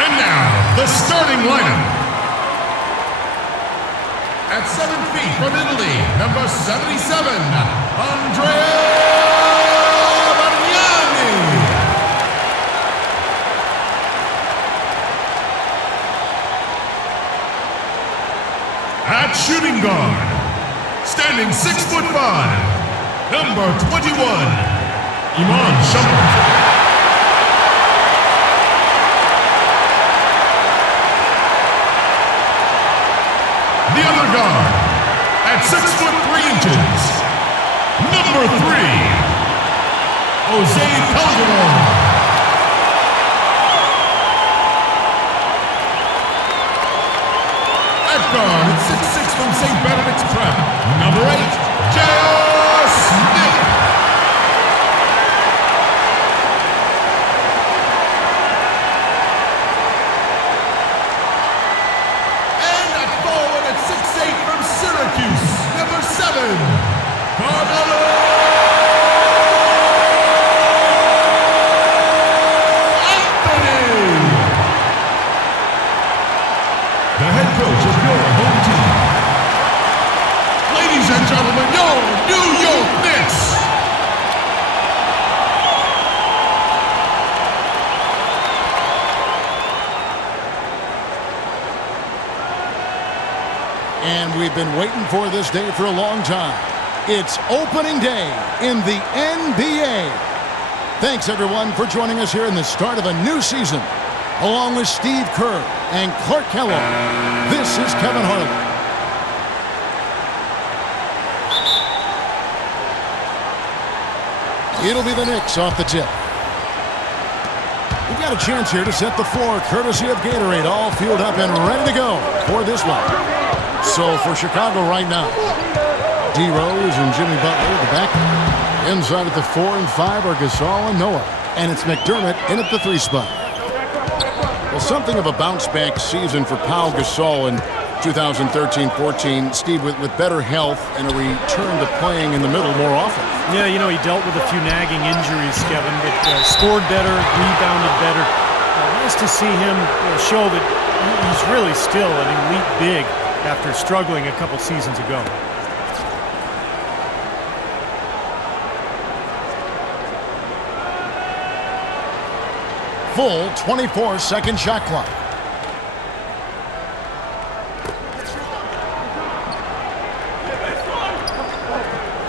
And now, the starting lineup. At 7 feet from Italy, number 77, Andrea Bargnani. At shooting guard, standing 6'5", number 21, Iman Shumpert. The other guard, at 6 foot 3 inches, number 3, Jose Calderon. At guard, at 6'6" from St. Benedict's Prep, number 8, J.R. Smith. Syracuse, number 7, Carmelo Anthony. The head coach of your home team. Ladies and gentlemen, your New York Knicks. And we've been waiting for this day for a long time. It's opening day in the NBA. Thanks, everyone, for joining us here in the start of a new season. Along with Steve Kerr and Clark Kellogg, this is Kevin Harlan. It'll be the Knicks off the tip. We've got a chance here to set the floor, courtesy of Gatorade, all fueled up and ready to go for this one. So for Chicago right now, D. Rose and Jimmy Butler, the back. Inside at the 4 and 5 are Gasol and Noah. And it's McDermott in at the 3 spot. Well, something of a bounce-back season for Pau Gasol in 2013-14. Steve, with better health and a return to playing in the middle more often. Yeah, you know, he dealt with a few nagging injuries, Kevin, but scored better, rebounded better. Nice to see him show that he's really still an elite big after struggling a couple seasons ago. Full 24-second shot clock.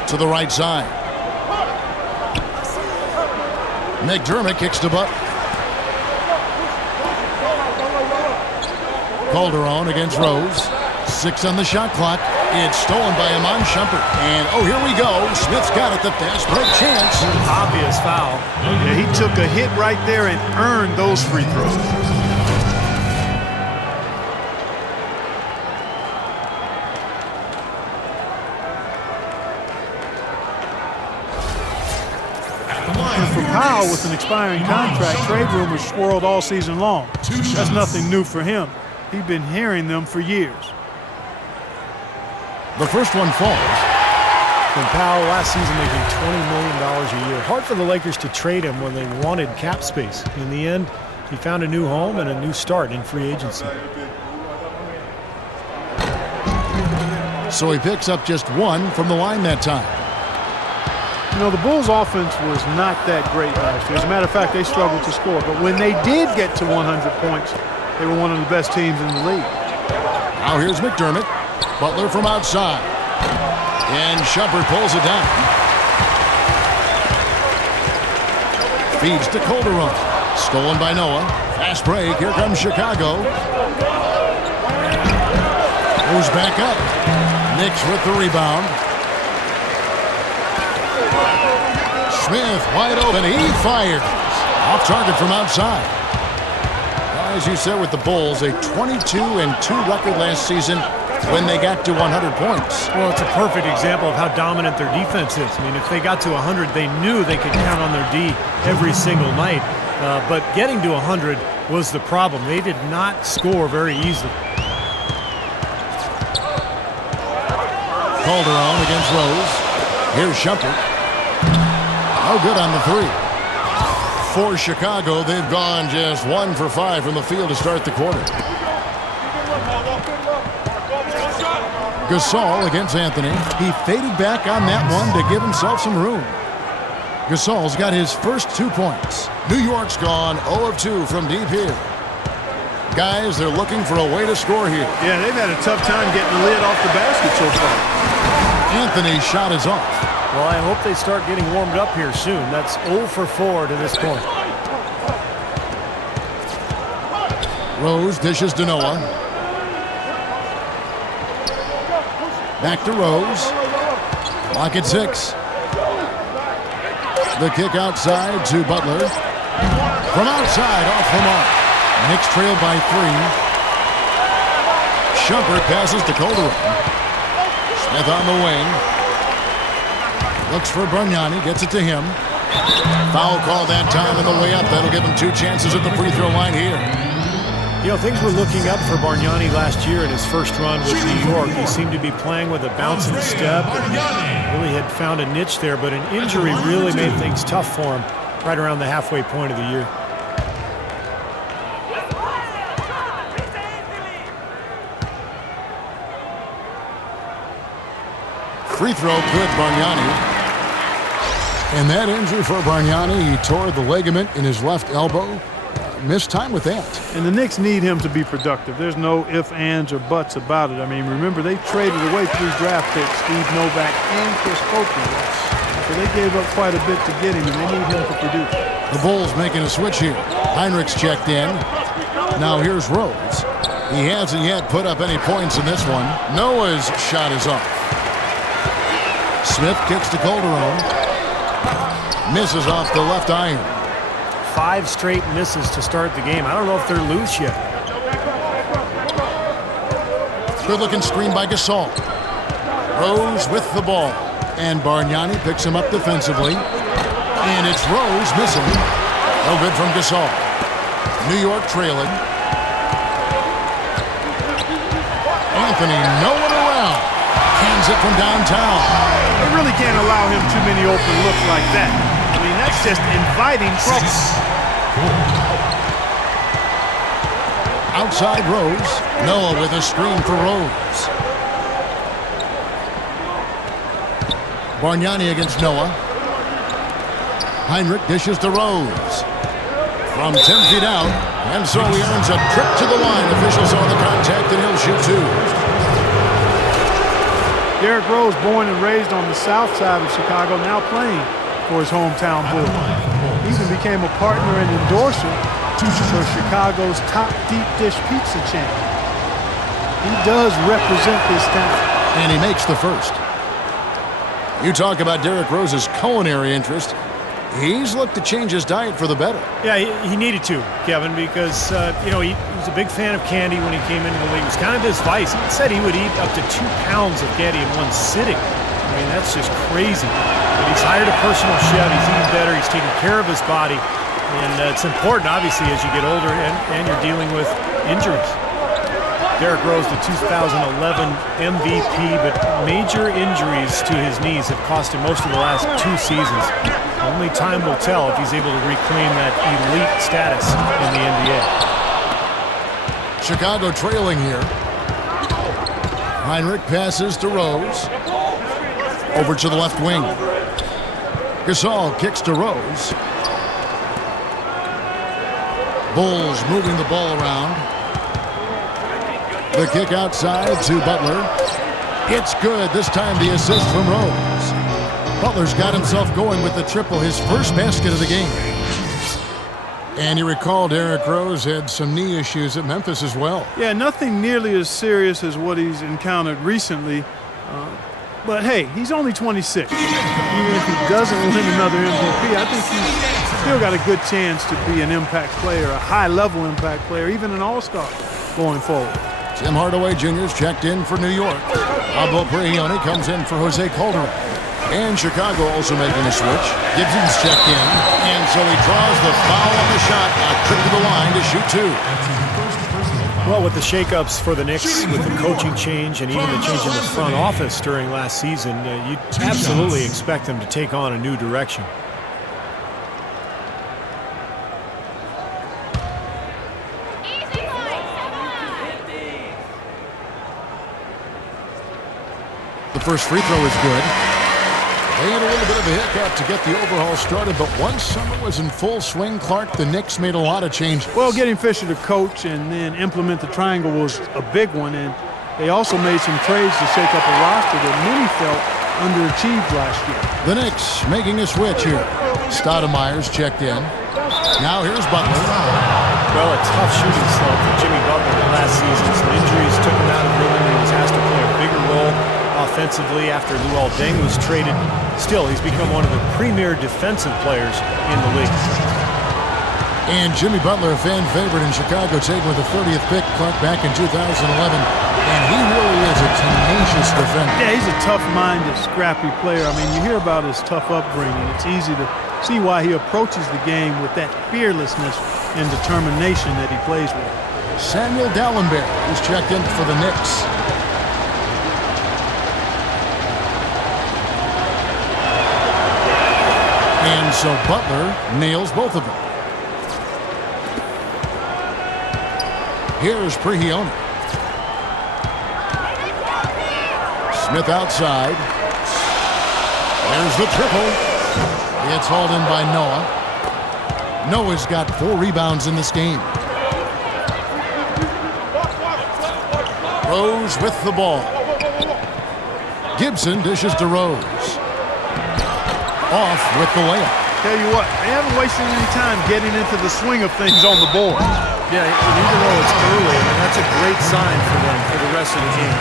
To the right side. McDermott kicks to Butler. Calderon against Rose. 6 on the shot clock. It's stolen by Iman Shumpert. And, oh, here we go. Smith's got it. The fast break chance. Obvious foul. Yeah, he took a hit right there and earned those free throws. And for Powell, with an expiring contract, trade rumors swirled all season long. That's nothing new for him. He's been hearing them for years. The first one falls. From Powell last season making $20 million a year. Hard for the Lakers to trade him when they wanted cap space. In the end, he found a new home and a new start in free agency. So he picks up just 1 from the line that time. You know, the Bulls' offense was not that great last year. As a matter of fact, they struggled to score. But when they did get to 100 points, they were one of the best teams in the league. Now here's McDermott. Butler from outside. And Shumpert pulls it down. Feeds to Calderon. Stolen by Noah. Fast break. Here comes Chicago. Moves back up. Knicks with the rebound. Smith wide open. He fires. Off target from outside. As you said with the Bulls, a 22-2 record last season when they got to 100 points. Well, it's a perfect example of how dominant their defense is. I mean, if they got to 100, they knew they could count on their D every single night. But getting to 100 was the problem. They did not score very easily. Calderon against Rose. Here's Shumpert. No good on the 3. For Chicago, they've gone just 1 for 5 from the field to start the quarter. Gasol against Anthony. He faded back on that one to give himself some room. Gasol's got his first 2 points. New York's gone 0 of 2 from deep here. Guys, they're looking for a way to score here. Yeah, they've had a tough time getting the lid off the basket so far. Anthony's shot is off. Well, I hope they start getting warmed up here soon. That's 0 for 4 to this point. Rose dishes to Noah. Back to Rose. Lock at 6. The kick outside to Butler. From outside, off the mark. Knicks trail by 3. Shumpert passes to Calderon. Smith on the wing. Looks for Bargnani, gets it to him. Foul call that time on the way up. That'll give him 2 chances at the free throw line here. You know, things were looking up for Bargnani last year in his first run with New York. He seemed to be playing with a bouncing step. Really had found a niche there, but an injury really made things tough for him right around the halfway point of the year. Free throw good, Bargnani. And that injury for Bargnani, he tore the ligament in his left elbow. Missed time with that. And the Knicks need him to be productive. There's no ifs, ands, or buts about it. I mean, remember, they traded away 3 draft picks, Steve Novak and Chris Copeland. So they gave up quite a bit to get him, and they need him to produce. The Bulls making a switch here. Heinrich's checked in. Now here's Rose. He hasn't yet put up any points in this one. Noah's shot is off. Smith kicks to Calderon. Misses off the left iron. 5 straight misses to start the game. I don't know if they're loose yet. Good-looking screen by Gasol. Rose with the ball. And Bargnani picks him up defensively. And it's Rose missing. No good from Gasol. New York trailing. Anthony nowhere around. Cans it from downtown. They really can't allow him too many open looks like that. I mean, that's just inviting trouble. Outside Rose. Noah with a screen for Rose. Bargnani against Noah. Heinrich dishes to Rose. From 10 feet out. And so he earns a trip to the line. Officials on the contact, and he'll shoot 2. Derrick Rose, born and raised on the south side of Chicago, now playing for his hometown Bulls. He even became a partner and endorser for Chicago's top deep dish pizza chain. He does represent this town. And he makes the first. You talk about Derrick Rose's culinary interest. He's looked to change his diet for the better. Yeah, he needed to, Kevin, because, you know, he was a big fan of candy when he came into the league. It was kind of his vice. He said he would eat up to 2 pounds of candy in one sitting. I mean, that's just crazy. But he's hired a personal chef. He's eating better. He's taking care of his body. And it's important, obviously, as you get older and you're dealing with injuries. Derrick Rose, the 2011 MVP, but major injuries to his knees have cost him most of the last 2 seasons. Only time will tell if he's able to reclaim that elite status in the NBA. Chicago trailing here. Heinrich passes to Rose. Over to the left wing. Gasol kicks to Rose. Bulls moving the ball around. The kick outside to Butler. It's good. This time the assist from Rose. Butler's got himself going with the triple, his first basket of the game. And you recall Derrick Rose had some knee issues at Memphis as well. Yeah, nothing nearly as serious as what he's encountered recently. But hey, he's only 26. Even if he doesn't win another MVP, I think he's still got a good chance to be an impact player, a high-level impact player, even an all-star going forward. Tim Hardaway Jr.'s checked in for New York. Pablo Prigioni comes in for Jose Calderon. And Chicago also making a switch. Gibson's checked in. And so he draws the foul on the shot. A trip to the line to shoot 2. Well, with the shakeups for the Knicks, with the coaching change and even the change in the front office during last season, you'd absolutely expect them to take on a new direction. first free throw is good. They had a little bit of a hiccup to get the overhaul started, but once summer was in full swing, Clark, the Knicks made a lot of changes. Well, getting Fisher to coach and then implement the triangle was a big one, and they also made some trades to shake up a roster that many felt underachieved last year. The Knicks making a switch here. Stoudemire's checked in. Now here's Butler. Well, a tough shooting slump for Jimmy Butler last season. Some injuries took him out of rhythm. He was asked to play a bigger role offensively after Luol Deng was traded. Still, he's become one of the premier defensive players in the league. And Jimmy Butler, a fan favorite in Chicago, taken with the 30th pick, Clark, back in 2011. And he really is a tenacious defender. Yeah, he's a tough-minded, scrappy player. I mean, you hear about his tough upbringing. It's easy to see why he approaches the game with that fearlessness and determination that he plays with. Samuel Dallenberg is checked in for the Knicks. And so Butler nails both of them. Here's Prigioni. Smith outside. There's the triple. It's hauled in by Noah. Noah's got 4 rebounds in this game. Rose with the ball. Gibson dishes to Rose. Off with the layup. Tell you what, they haven't wasted any time getting into the swing of things on the board. Yeah, and even though it's early, I mean, that's a great sign for them for the rest of the game.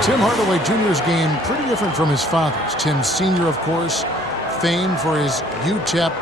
Tim Hardaway Jr.'s game pretty different from his father's. Tim Sr., of course, famed for his UTEP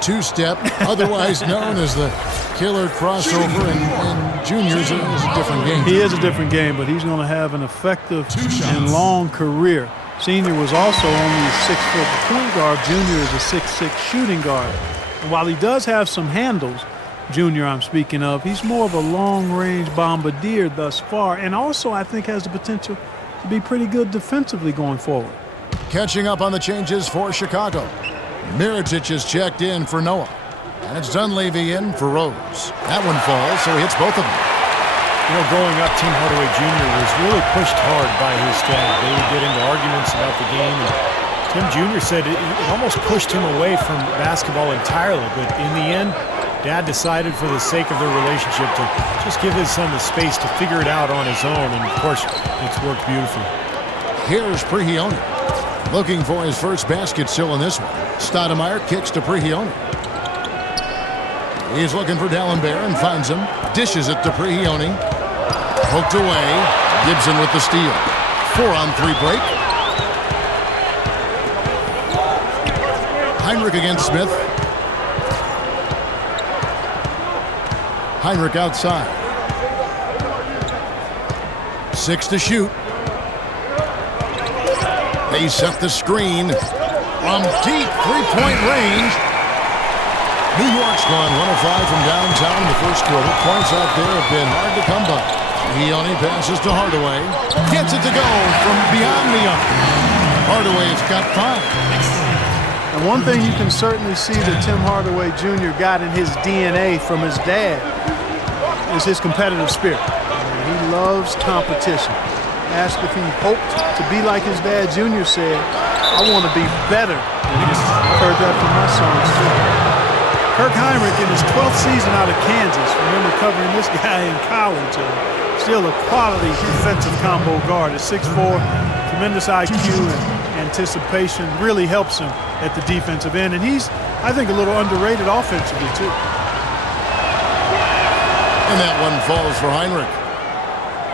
two-step, otherwise known as the killer crossover, and Jr.'s is a different game. He is a different game, but he's going to have an effective and long career. Senior was also only a 6-foot point guard. Junior is a 6'6" shooting guard. And while he does have some handles, Junior I'm speaking of, he's more of a long-range bombardier thus far, and also I think has the potential to be pretty good defensively going forward. Catching up on the changes for Chicago. Mirotic is checked in for Noah. And it's Dunleavy in for Rose. That one falls, so he hits both of them. You know, growing up, Tim Hardaway Jr. was really pushed hard by his dad. They would get into arguments about the game, and Tim Jr. said it almost pushed him away from basketball entirely. But in the end, Dad decided for the sake of their relationship to just give his son the space to figure it out on his own, and of course, it's worked beautifully. Here's Prigioni. Looking for his first basket still in this one. Stoudemire kicks to Prigioni. He's looking for Dallenberg and finds him. Dishes it to Prigioni. Poked away. Gibson with the steal. 4-on-3 break. Heinrich against Smith. Heinrich outside. 6 to shoot. They set the screen from deep three-point range. New York's gone 105 from downtown in the first quarter. Points out there have been hard to come by. He only passes to Hardaway. Gets it to go from beyond the arc. Hardaway's got 5. And one thing you can certainly see that Tim Hardaway Jr. got in his DNA from his dad is his competitive spirit. He loves competition. Asked if he hoped to be like his dad, Jr. said, I want to be better than him. I've heard that from my sons, too. Kirk Heinrich in his 12th season out of Kansas. Remember covering this guy in college. Still a quality defensive combo guard at 6'4", tremendous IQ and anticipation. Really helps him at the defensive end. And he's, I think, a little underrated offensively, too. And that one falls for Heinrich.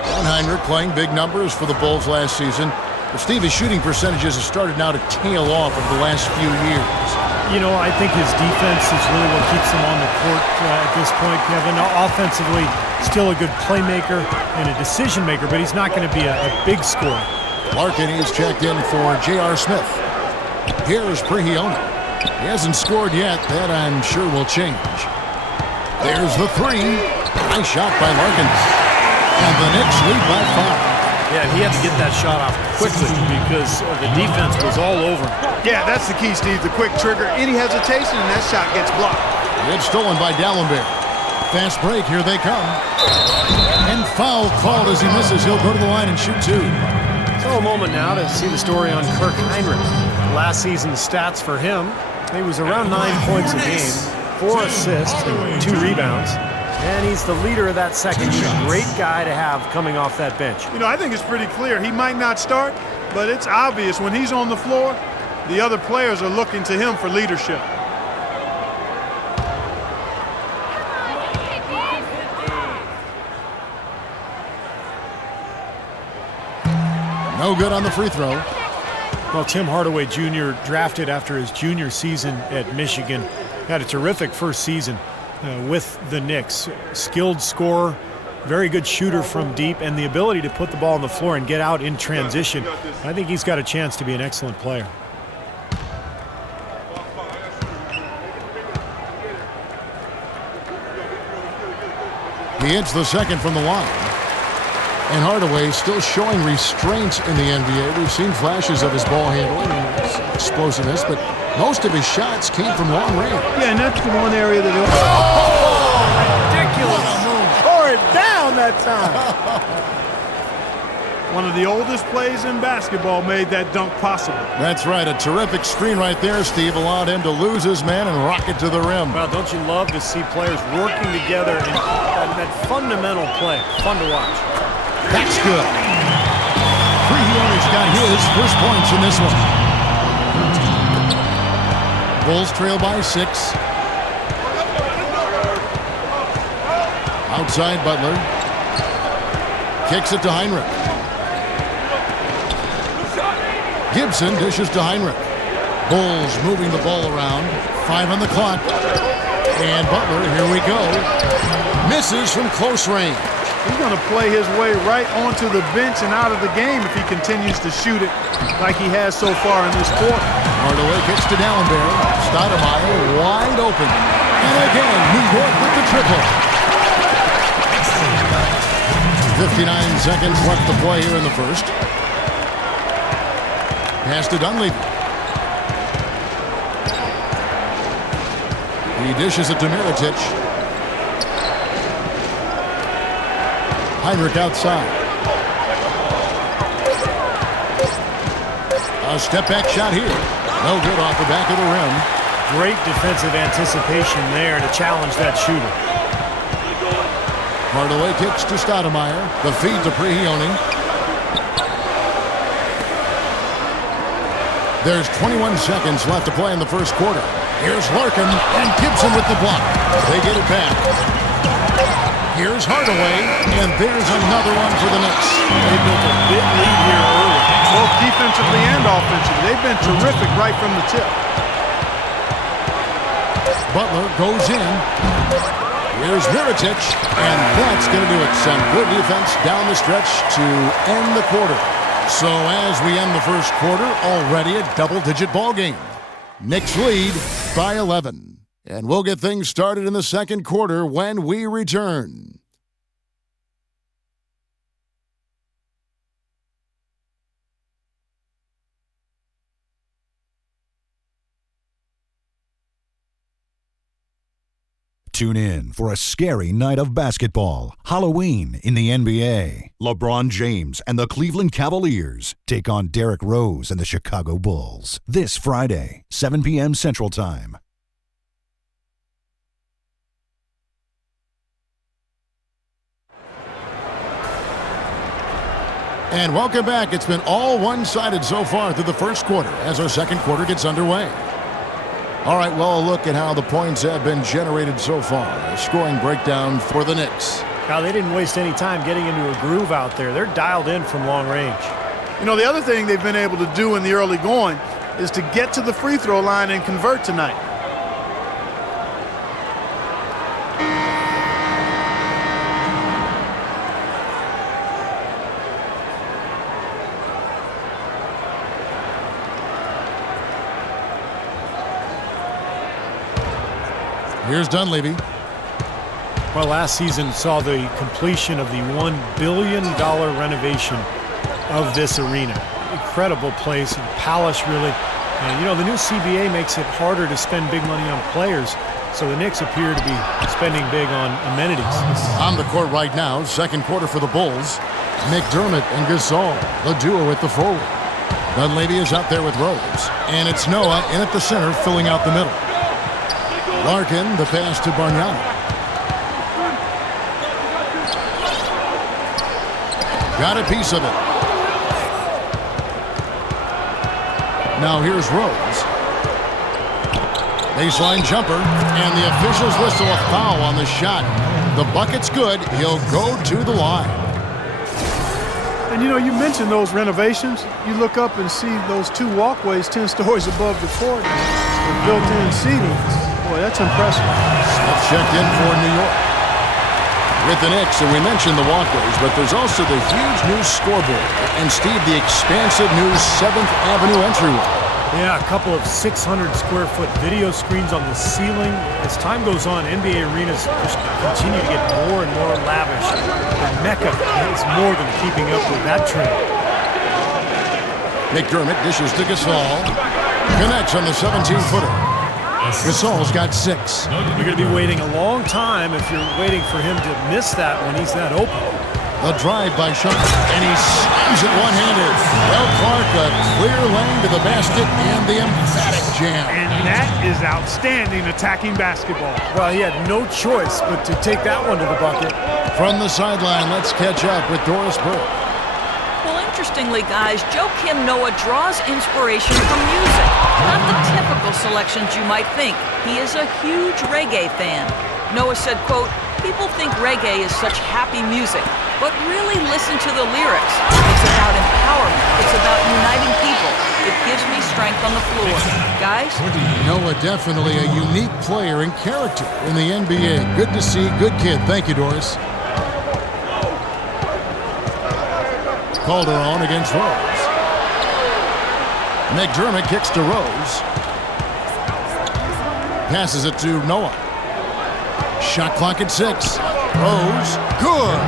Ron Heinrich playing big numbers for the Bulls last season. But Steve, his shooting percentages have started now to tail off over the last few years. You know, I think his defense is really what keeps him on the court at this point, Kevin. Offensively, still a good playmaker and a decision maker, but he's not going to be a big scorer. Larkin is checked in for J.R. Smith. Here's Prigioni. He hasn't scored yet. That, I'm sure, will change. There's the 3. Nice shot by Larkin. And the Knicks lead by 5. Yeah, he had to get that shot off quickly because the defense was all over him. Yeah, that's the key, Steve. The quick trigger. Any hesitation, and that shot gets blocked. It's stolen by Dallenberg. Fast break. Here they come. And foul called as he misses. He'll go to the line and shoot 2. So a moment now to see the story on Kirk Heinrich. Last season's stats for him, he was around 9 points a game, 4 assists, and 2 rebounds. And he's the leader of that second unit. Great guy to have coming off that bench. You know, I think it's pretty clear. He might not start, but it's obvious when he's on the floor, the other players are looking to him for leadership. No good on the free throw. Well, Tim Hardaway Jr. drafted after his junior season at Michigan. Had a terrific first season with the Knicks. Skilled scorer, very good shooter from deep, and the ability to put the ball on the floor and get out in transition. I think he's got a chance to be an excellent player. He hits the second from the line. And Hardaway still showing restraints in the NBA. We've seen flashes of his ball handling and his explosiveness, but most of his shots came from long range. Yeah, and that's the one area that... Ridiculous! Tore it down that time! One of the oldest plays in basketball made that dunk possible. That's right. A terrific screen right there, Steve. Allowed him to lose his man and rock it to the rim. Well, don't you love to see players working together in that fundamental play? Fun to watch. That's good. Freehealy's got his first points in this one. Bulls trail by 6. Outside Butler. Kicks it to Heinrich. Gibson dishes to Heinrich. Bulls moving the ball around. 5 on the clock. And Butler, here we go. Misses from close range. He's going to play his way right onto the bench and out of the game if he continues to shoot it like he has so far in this quarter. Hardaway kicks to Dallenberg. Stoudemire wide open. And again, New York with the triple. 59 seconds left to play here in the first. Pass to Dunleavy. He dishes it to Mirotic. Heinrich outside. A step-back shot here. No good off the back of the rim. Great defensive anticipation there to challenge that shooter. Hardaway kicks to Stoudemire. The feed to Freehealy. There's 21 seconds left to play in the first quarter. Here's Larkin and Gibson with the block. They get it back. Here's Hardaway, and there's another one for the Knicks. They built a big lead here early, both defensively and offensively. They've been terrific right from the tip. Butler goes in. Here's Mirotic, and that's going to do it. Some good defense down the stretch to end the quarter. So as we end the first quarter, already a double-digit ball game. Knicks lead by 11. And we'll get things started in the second quarter when we return. Tune in for a scary night of basketball. Halloween in the NBA. LeBron James and the Cleveland Cavaliers take on Derrick Rose and the Chicago Bulls. This Friday, 7 p.m. Central Time. And welcome back. It's been all one-sided so far through the first quarter as our second quarter gets underway. All right, well, a look at how the points have been generated so far. A scoring breakdown for the Knicks. Now, they didn't waste any time getting into a groove out there. They're dialed in from long range. You know, the other thing they've been able to do in the early going is to get to the free throw line and convert tonight. Here's Dunleavy. Well, last season saw the completion of the $1 billion renovation of this arena. Incredible place, and palace really. And, you know, the new CBA makes it harder to spend big money on players, so the Knicks appear to be spending big on amenities. On the court right now, second quarter for the Bulls. McDermott and Gasol, the duo at the forward. Dunleavy is out there with Rose. And it's Noah in at the center, filling out the middle. Larkin, the pass to Bargnani. Got a piece of it. Now here's Rose. Baseline jumper, and the officials whistle a foul on the shot. The bucket's good. He'll go to the line. And, you know, you mentioned those renovations. You look up and see those two walkways 10 stories above the court with built-in seating. Boy, that's impressive. Smith checked in for New York. With the Knicks, and we mentioned the walkways, but there's also the huge new scoreboard. And, Steve, the expansive new 7th Avenue entryway. Yeah, a couple of 600-square-foot video screens on the ceiling. As time goes on, NBA arenas just continue to get more and more lavish. The Mecca is more than keeping up with that trend. McDermott dishes to Gasol. Connects on the 17-footer. Gasol's got 6. You're going to be waiting a long time if you're waiting for him to miss that when he's that open. The drive by Shumpert, and he slams it one-handed. Well, Clark, a clear lane to the basket and the emphatic jam. And that is outstanding attacking basketball. Well, he had no choice but to take that one to the bucket. From the sideline, let's catch up with Doris Burke. Well, interestingly, guys, Joakim Noah draws inspiration from music. Not the typical selections you might think. He is a huge reggae fan. Noah said, quote, "People think reggae is such happy music, but really listen to the lyrics. It's about empowerment. It's about uniting people. It gives me strength on the floor." Guys? Noah, definitely a unique player and character in the NBA. Good to see. Good kid. Thank you, Doris. Calderon against Rose. McDermott kicks to Rose. Passes it to Noah. Shot clock at 6. Rose, good.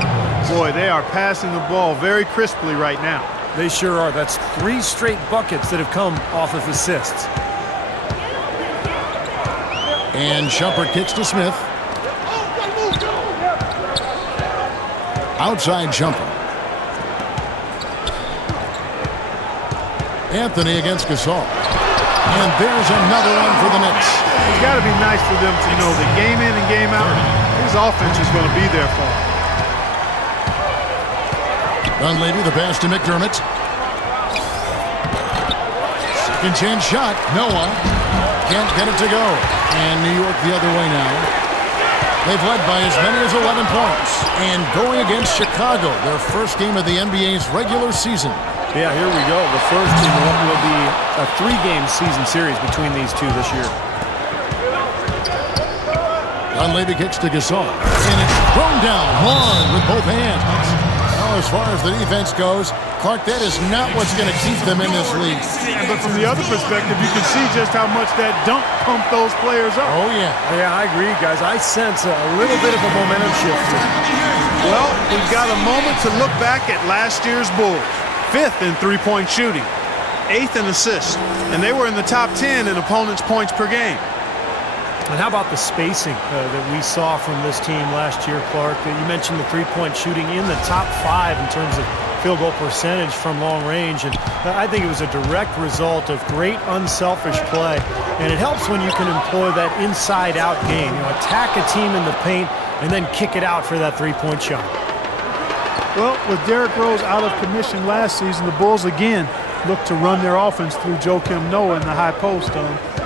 Boy, they are passing the ball very crisply right now. They sure are. That's 3 straight buckets that have come off of assists. And Shumpert kicks to Smith. Outside Shumpert. Anthony against Gasol. And there's another one for the Knicks. It's got to be nice for them to know that game in and game out, his offense is going to be there for him. Dunleavy, the pass to McDermott. Second chance shot. Noah can't get it to go. And New York the other way now. They've led by as many as 11 points. And going against Chicago, their first game of the NBA's regular season. Yeah, here we go. The first in what will be a 3-game season series between these two this year. Dunleavy kicks to Gasol. And it's thrown down hard with both hands. Now, as far as the defense goes, Clark, that is not what's going to keep them in this league. Yeah, but from the other perspective, you can see just how much that dunk pumped those players up. Oh, yeah. Yeah, I agree, guys. I sense a little bit of a momentum shift. Well, we've got a moment to look back at last year's Bulls. 5th in three-point shooting, 8th in assists, and they were in the top 10 in opponents' points per game. And how about the spacing that we saw from this team last year, Clark? You mentioned the three-point shooting in the top 5 in terms of field goal percentage from long range, and I think it was a direct result of great unselfish play. And it helps when you can employ that inside-out game. You know, attack a team in the paint and then kick it out for that three-point shot. Well, with Derrick Rose out of commission last season, the Bulls again look to run their offense through Joakim Noah in the high post.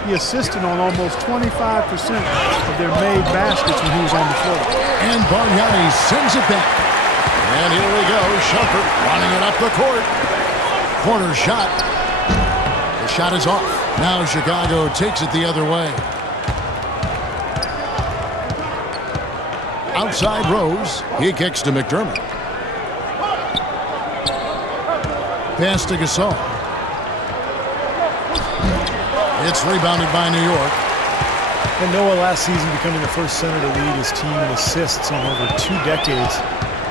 He assisted on almost 25% of their made baskets when he was on the floor. And Bargnani sends it back. And here we go, Shumpert running it up the court. Corner shot. The shot is off. Now Chicago takes it the other way. Outside Rose. He kicks to McDermott. Pass to Gasol. It's rebounded by New York. And Noah last season becoming the first center to lead his team in assists in over 2 decades.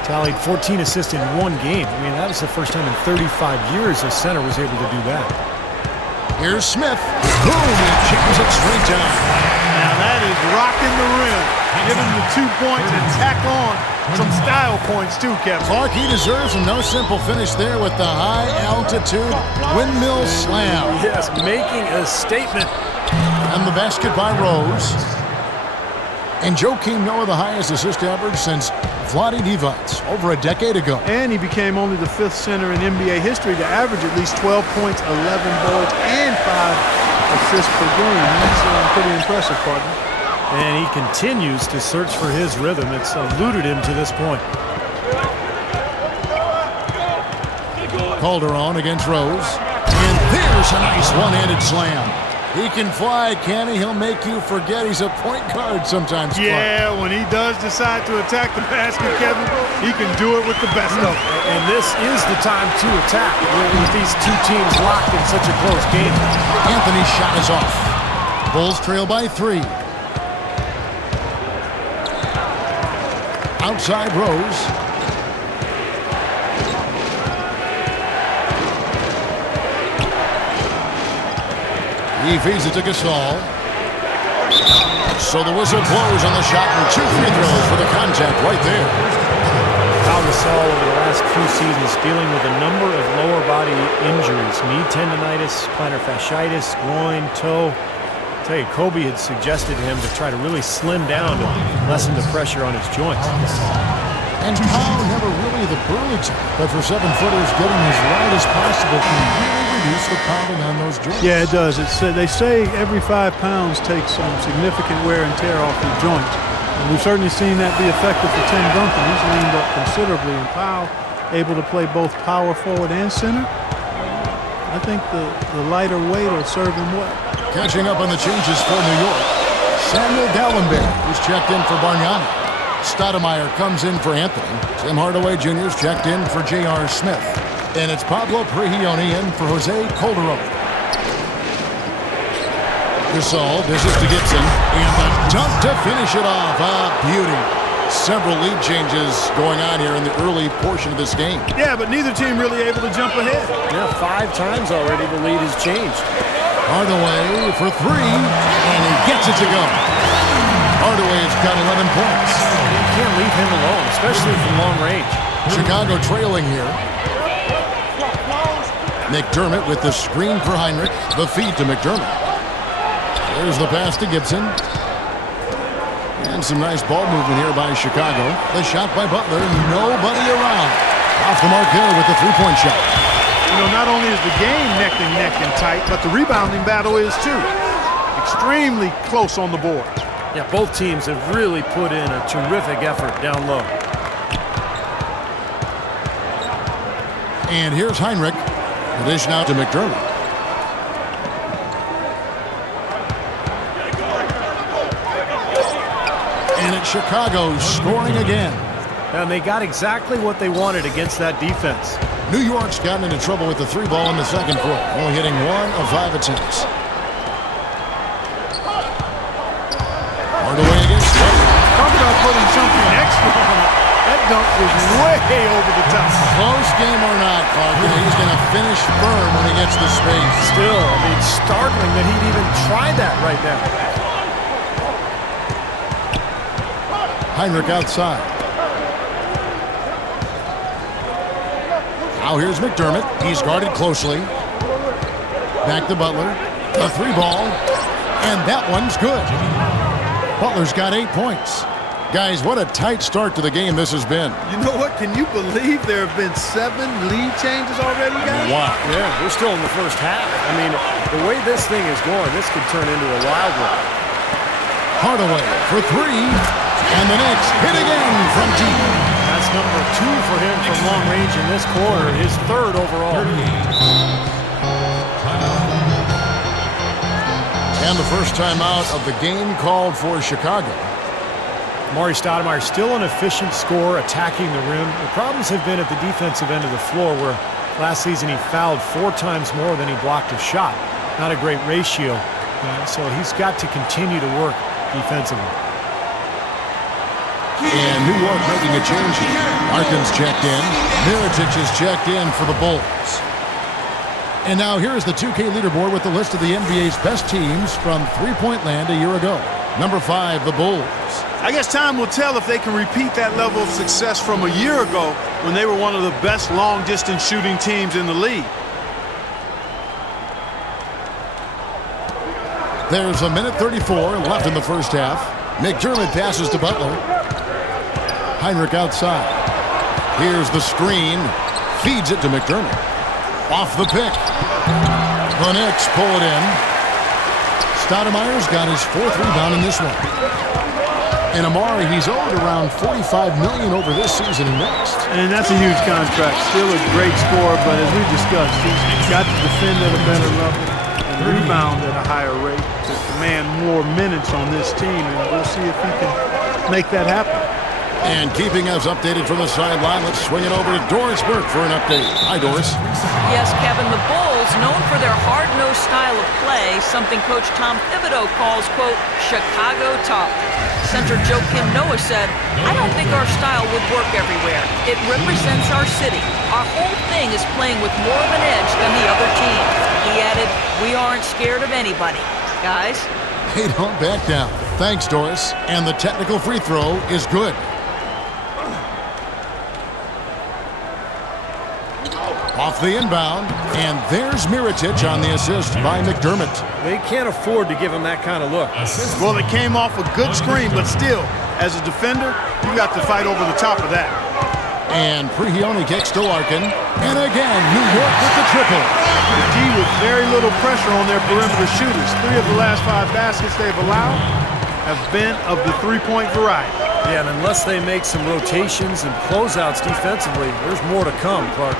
Tallied 14 assists in 1 game. I mean, that was the first time in 35 years a center was able to do that. Here's Smith. Boom! He jams it straight down. Now that That is rocking the rim. Give him the 2 points and tack on some style points too, Kevin. Clark, he deserves a no simple finish there with the high-altitude windmill slam. Yes, making a statement. And the basket by Rose. And Joakim Noah, the highest assist average since Vlade Divac over a decade ago. And he became only the 5th center in NBA history to average at least 12 points, 11 boards, and 5 assists per game. That's pretty impressive, partner. And he continues to search for his rhythm. It's eluded him to this point. Calderon against Rose. And there's a nice one-handed slam. He can fly, can he? He'll make you forget he's a point guard sometimes, Clark. Yeah, when he does decide to attack the basket, Kevin, he can do it with the best of them. And this is the time to attack with these two teams locked in such a close game. Anthony's shot is off. Bulls trail by 3. Outside Rose. He feeds it to Gasol. So the whistle blows on the shot and 2 free throws for the contact right there. Pau Gasol over the last few seasons dealing with a number of lower body injuries. Knee tendonitis, plantar fasciitis, groin, toe. I tell you, Kobe had suggested to him to try to really slim down to lessen the pressure on his joints. And Pau never really the burly type, but for 7-footers, getting as light as possible can really reduce the pounding on those joints. Yeah, it does. They say every 5 pounds takes some significant wear and tear off your joints. And we've certainly seen that be effective for Tim Duncan. He's leaned up considerably, and Pau able to play both power forward and center. I think the lighter weight will serve him well. Catching up on the changes for New York. Samuel Gallenberg, who's checked in for Bargnani. Stoudemire comes in for Anthony. Tim Hardaway Jr. is checked in for J.R. Smith. And it's Pablo Prigioni in for Jose Calderon. Gasol dishes to Gibson. And the dunk to finish it off. Beauty. Several lead changes going on here in the early portion of this game. Yeah, but neither team really able to jump ahead. Yeah, 5 times already the lead has changed. Hardaway for 3. And he gets it to go. Hardaway's got 11 points. You can't leave him alone, especially from long range. Chicago trailing here. McDermott with the screen for Heinrich. The feed to McDermott. There's the pass to Gibson. And some nice ball movement here by Chicago. The shot by Butler. Nobody around. Off the mark there with the 3-point shot. You know, not only is the game neck and tight, but the rebounding battle is too. Extremely close on the board. Yeah, both teams have really put in a terrific effort down low. And here's Heinrich. The dish now to McDermott. And it's Chicago scoring again. And they got exactly what they wanted against that defense. New York's gotten into trouble with the 3 ball in the second quarter, only hitting 1 of 5 attempts. Hardaway against Butler. Talk about putting something extra on it. That dunk was way over the top. Close game or not, Clark, he's going to finish firm when he gets the space. Still, I mean, startling that he'd even try that right now. Heinrich outside. Now here's McDermott. He's guarded closely. Back to Butler. The 3 ball. And that one's good. Butler's got 8 points. Guys, what a tight start to the game this has been. You know what? Can you believe there have been 7 lead changes already, guys? Wow. Yeah, we're still in the first half. I mean, the way this thing is going, this could turn into a wild one. Hardaway for 3. And the Knicks hit again from deep. That's number 2 for him from long range in this quarter, his 3rd overall. And the first timeout of the game called for Chicago. Amar'e Stoudemire still an efficient scorer, attacking the rim. The problems have been at the defensive end of the floor, where last season he fouled 4 times more than he blocked a shot. Not a great ratio, so he's got to continue to work defensively. And New York making a change here. Larkin's checked in. Mirotic is checked in for the Bulls. And now here's the 2K leaderboard with the list of the NBA's best teams from three-point land a year ago. Number 5, the Bulls. I guess time will tell if they can repeat that level of success from a year ago when they were one of the best long-distance shooting teams in the league. There's 1:34 left in the first half. McDermott passes to Butler. Heinrich outside. Here's the screen. Feeds it to McDermott. Off the pick. The Knicks pull it in. Stoudemire's got his 4th rebound in this one. And Amari, he's owed around $45 million over this season and next. And that's a huge contract. Still a great scorer, but as we discussed, he's got to defend at a better level and rebound at a higher rate to command more minutes on this team. And we'll see if he can make that happen. And keeping us updated from the sideline, let's swing it over to Doris Burke for an update. Hi, Doris. Yes, Kevin, the Bulls, known for their hard-nosed style of play, something Coach Tom Thibodeau calls, quote, Chicago tough. Center Joakim Noah said, I don't think our style would work everywhere. It represents our city. Our whole thing is playing with more of an edge than the other team. He added, we aren't scared of anybody. Guys? They don't back down. Thanks, Doris. And the technical free throw is good. Off the inbound, and there's Mirotic on the assist by McDermott. They can't afford to give him that kind of look. Well, it came off a good screen, but still, as a defender, you got to fight over the top of that. And Prigioni kicks to Larkin. And again, New York with the triple. The D with very little pressure on their perimeter shooters. 3 of the last 5 baskets they've allowed have been of the three-point variety. Yeah, and unless they make some rotations and closeouts defensively, there's more to come, Clark.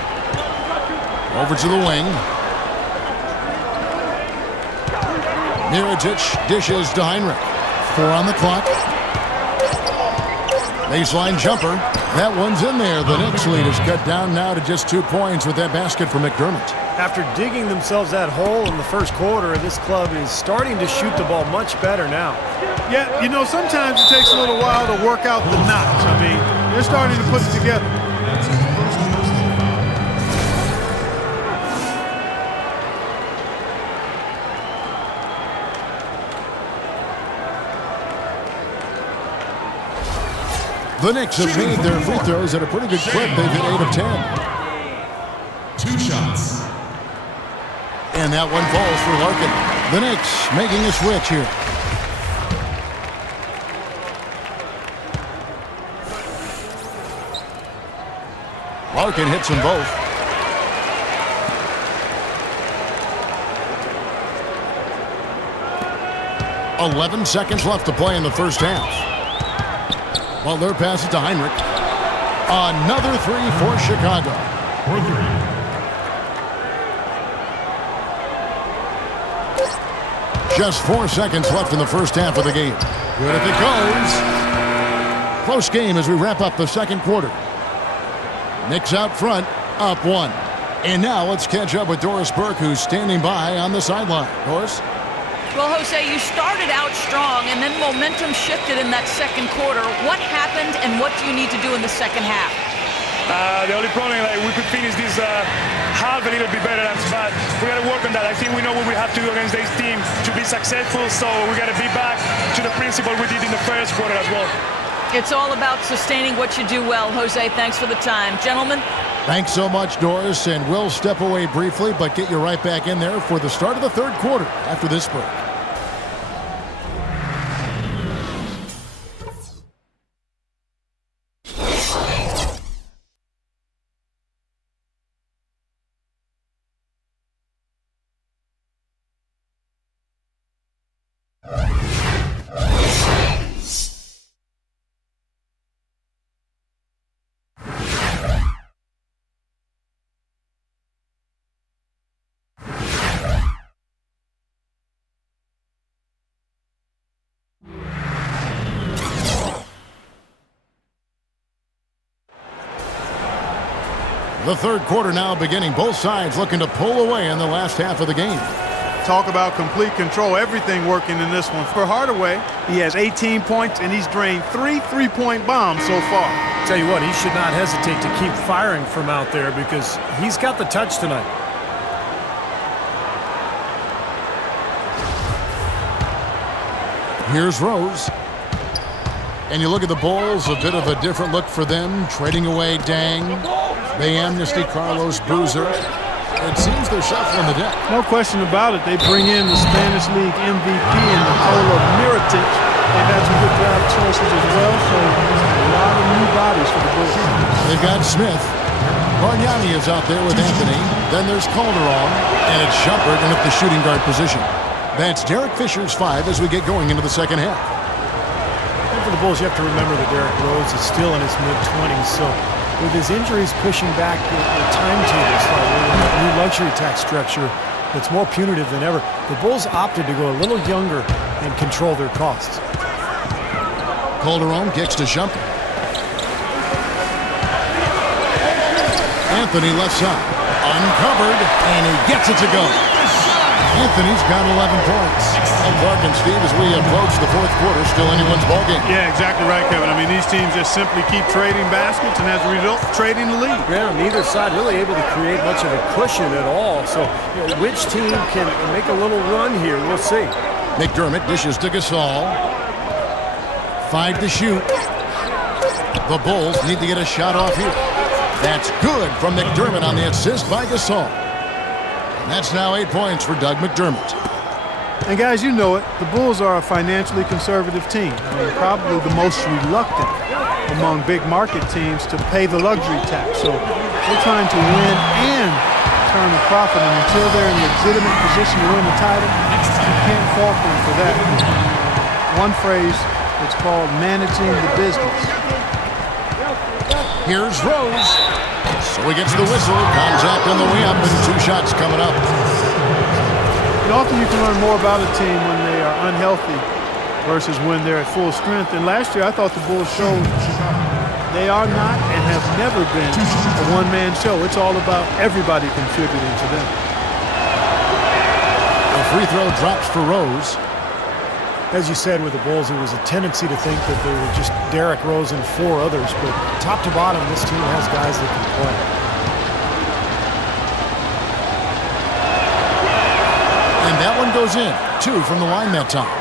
Over to the wing. Mirotic dishes to Heinrich. 4 on the clock. Baseline jumper. That one's in there. The Knicks lead is cut down now to just 2 points with that basket for McDermott. After digging themselves that hole in the first quarter, this club is starting to shoot the ball much better now. Yeah, you know, sometimes it takes a little while to work out the knots. I mean, they're starting to put it together. The Knicks have made their free throws at a pretty good clip. They've hit 8 of 10. 2 shots. And that one falls for Larkin. The Knicks making a switch here. Larkin hits them both. "11 seconds left to play in the first half. Butler passes to Heinrich. Another 3 for Chicago. For 3. Just 4 seconds left in the first half of the game. Good if it goes. Close game as we wrap up the second quarter. Knicks out front, up 1. And now let's catch up with Doris Burke, who's standing by on the sideline. Doris? Well, Jose, you started out strong, and then momentum shifted in that second quarter. What happened, and what do you need to do in the second half? The only problem is we could finish this half a little bit better, but we got to work on that. I think we know what we have to do against this team to be successful, so we got to be back to the principle we did in the first quarter as well. It's all about sustaining what you do well. Jose, thanks for the time. Gentlemen? Thanks so much, Doris, and we'll step away briefly, but get you right back in there for the start of the third quarter after this break. The third quarter now beginning. Both sides looking to pull away in the last half of the game. Talk about complete control. Everything working in this one. For Hardaway, he has 18 points, and he's drained 3 three-point bombs so far. Tell you what, he should not hesitate to keep firing from out there because he's got the touch tonight. Here's Rose. And you look at the Bulls, a bit of a different look for them, trading away Dang. They amnesty Carlos Boozer. It seems they're shuffling the deck. No question about it. They bring in the Spanish League MVP and Nikola Mirotic. They've had some good draft choices as well, so a lot of new bodies for the Bulls. They've got Smith. Bargnani is out there with Anthony. Then there's Calderon, and it's Shumpert in at the shooting guard position. That's Derek Fisher's 5 as we get going into the second half. And for the Bulls, you have to remember that Derrick Rose is still in his mid-20s, so with his injuries pushing back the timetable slightly and that new luxury tax structure that's more punitive than ever, the Bulls opted to go a little younger and control their costs. Calderon kicks to Shumpert. Anthony left side. Uncovered, and he gets it to go. Anthony's got 11 points. And Clark and Steve, as we approach the fourth quarter, still anyone's ballgame. Yeah, exactly right, Kevin. I mean, these teams just simply keep trading baskets, and as a result, trading the lead. Yeah, neither side really able to create much of a cushion at all. So, which team can make a little run here? We'll see. McDermott dishes to Gasol. 5 to shoot. The Bulls need to get a shot off here. That's good from McDermott on the assist by Gasol. And that's now 8 points for Doug McDermott. And guys, you know it. The Bulls are a financially conservative team. I mean, probably the most reluctant among big market teams to pay the luxury tax. So they're trying to win and turn a profit. And until they're in a legitimate position to win the title, you can't fault them for that. One phrase, it's called managing the business. Here's Rose. So he gets the whistle. Contact on the way up and 2 shots coming up. And often you can learn more about a team when they are unhealthy versus when they're at full strength. And last year I thought the Bulls showed they are not and have never been a one-man show. It's all about everybody contributing to them. A free throw drops for Rose. As you said with the Bulls, there was a tendency to think that they were just Derrick Rose and 4 others, but top to bottom, this team has guys that can play. And that one goes in. 2 from the line that time.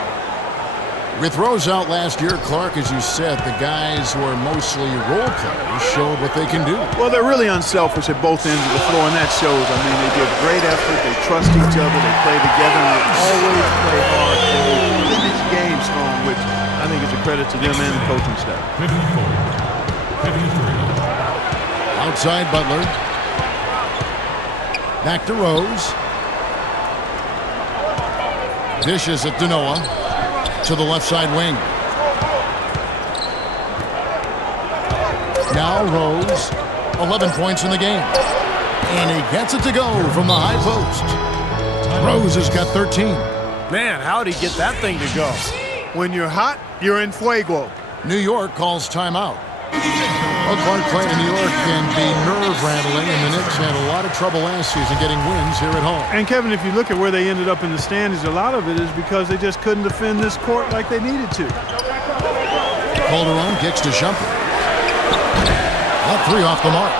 With Rose out last year, Clark, as you said, the guys who are mostly role players showed what they can do. Well, they're really unselfish at both ends of the floor, and that shows. I mean, they give great effort, they trust each other, they play together, and they always play hard, and they finish games strong, which I think is a credit to them and the coaching staff. 54, 53. Outside Butler. Back to Rose. Dishes at Denoa. To the left side wing. Now Rose, 11 points in the game. And he gets it to go from the high post. Rose has got 13. Man, how'd he get that thing to go? When you're hot, you're in fuego. New York calls timeout. Well, Clark, playing in New York can be nerve-rattling, and the Knicks had a lot of trouble last season getting wins here at home. And Kevin, if you look at where they ended up in the standings, a lot of it is because they just couldn't defend this court like they needed to. Calderon kicks to Shumpert. That 3 off the mark.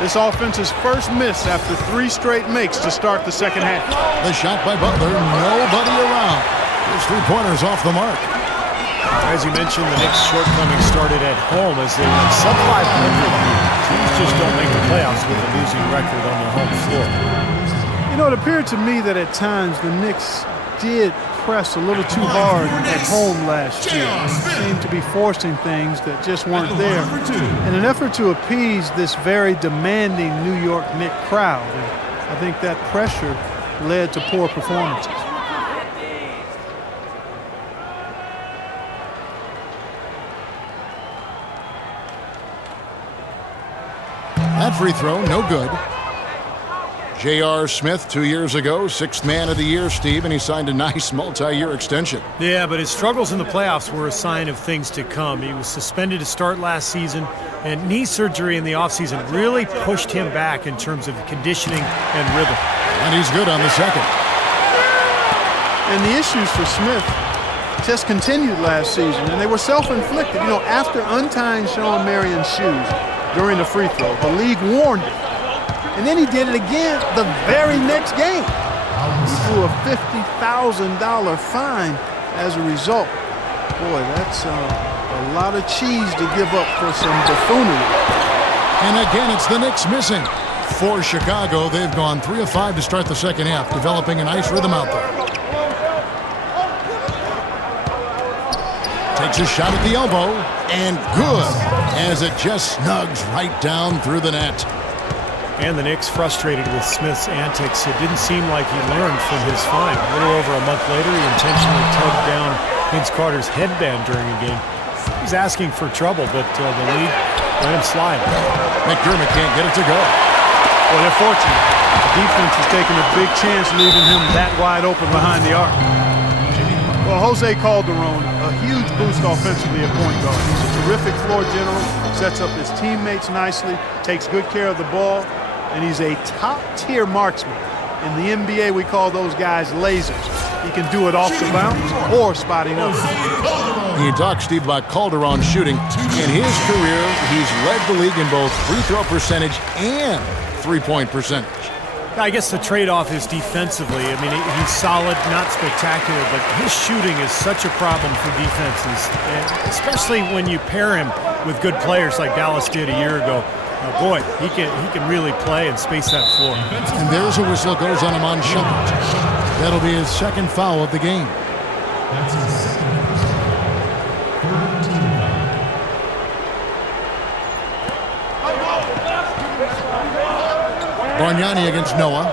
This offense's first miss after 3 straight makes to start the second half. The shot by Butler, nobody around. His 3-pointers off the mark. As you mentioned, the Knicks' shortcomings started at home as they went sub-500. Teams just don't make the playoffs with a losing record on their home floor. You know, it appeared to me that at times the Knicks did press a little too hard at home last year. They seemed to be forcing things that just weren't there in an effort to appease this very demanding New York Knicks crowd. And I think that pressure led to poor performances. That free throw, no good. J.R. Smith, 2 years ago, 6th man of the year, Steve, and he signed a nice multi-year extension. Yeah, but his struggles in the playoffs were a sign of things to come. He was suspended to start last season, and knee surgery in the offseason really pushed him back in terms of conditioning and rhythm. And he's good on the second. And the issues for Smith just continued last season, and they were self-inflicted. You know, after untying Sean Marion's shoes during the free throw, the league warned him. And then he did it again the very next game. He threw a $50,000 fine as a result. boy, that's a lot of cheese to give up for some buffoonery. And again, it's the Knicks missing. For Chicago, they've gone 3 of 5 to start the second half, developing a nice rhythm out there. Takes a shot at the elbow, and good, as it just snugs right down through the net. And the Knicks frustrated with Smith's antics. It didn't seem like he learned from his fine. A little over a month later, he intentionally tugged down Vince Carter's headband during a game. He was asking for trouble, but the league let him slide. McDermott can't get it to go. Well, they're fortunate. The defense is taking a big chance leaving him that wide open behind the arc. Well, Jose Calderon, a huge boost offensively at point guard. He's a terrific floor general, sets up his teammates nicely, takes good care of the ball, and he's a top-tier marksman. In the NBA, we call those guys lasers. He can do it off the bounce or spotting up. You talk, Steve, about Calderon shooting. In his career, he's led the league in both free throw percentage and three-point percentage. I guess the trade-off is defensively. I mean, he's solid, not spectacular, but his shooting is such a problem for defenses, and especially when you pair him with good players like Dallas did a year ago. Boy, he can really play and space that floor. And there's a whistle goes on him on Shumpert. That'll be his second foul of the game. That's his second. Bargnani against Noah.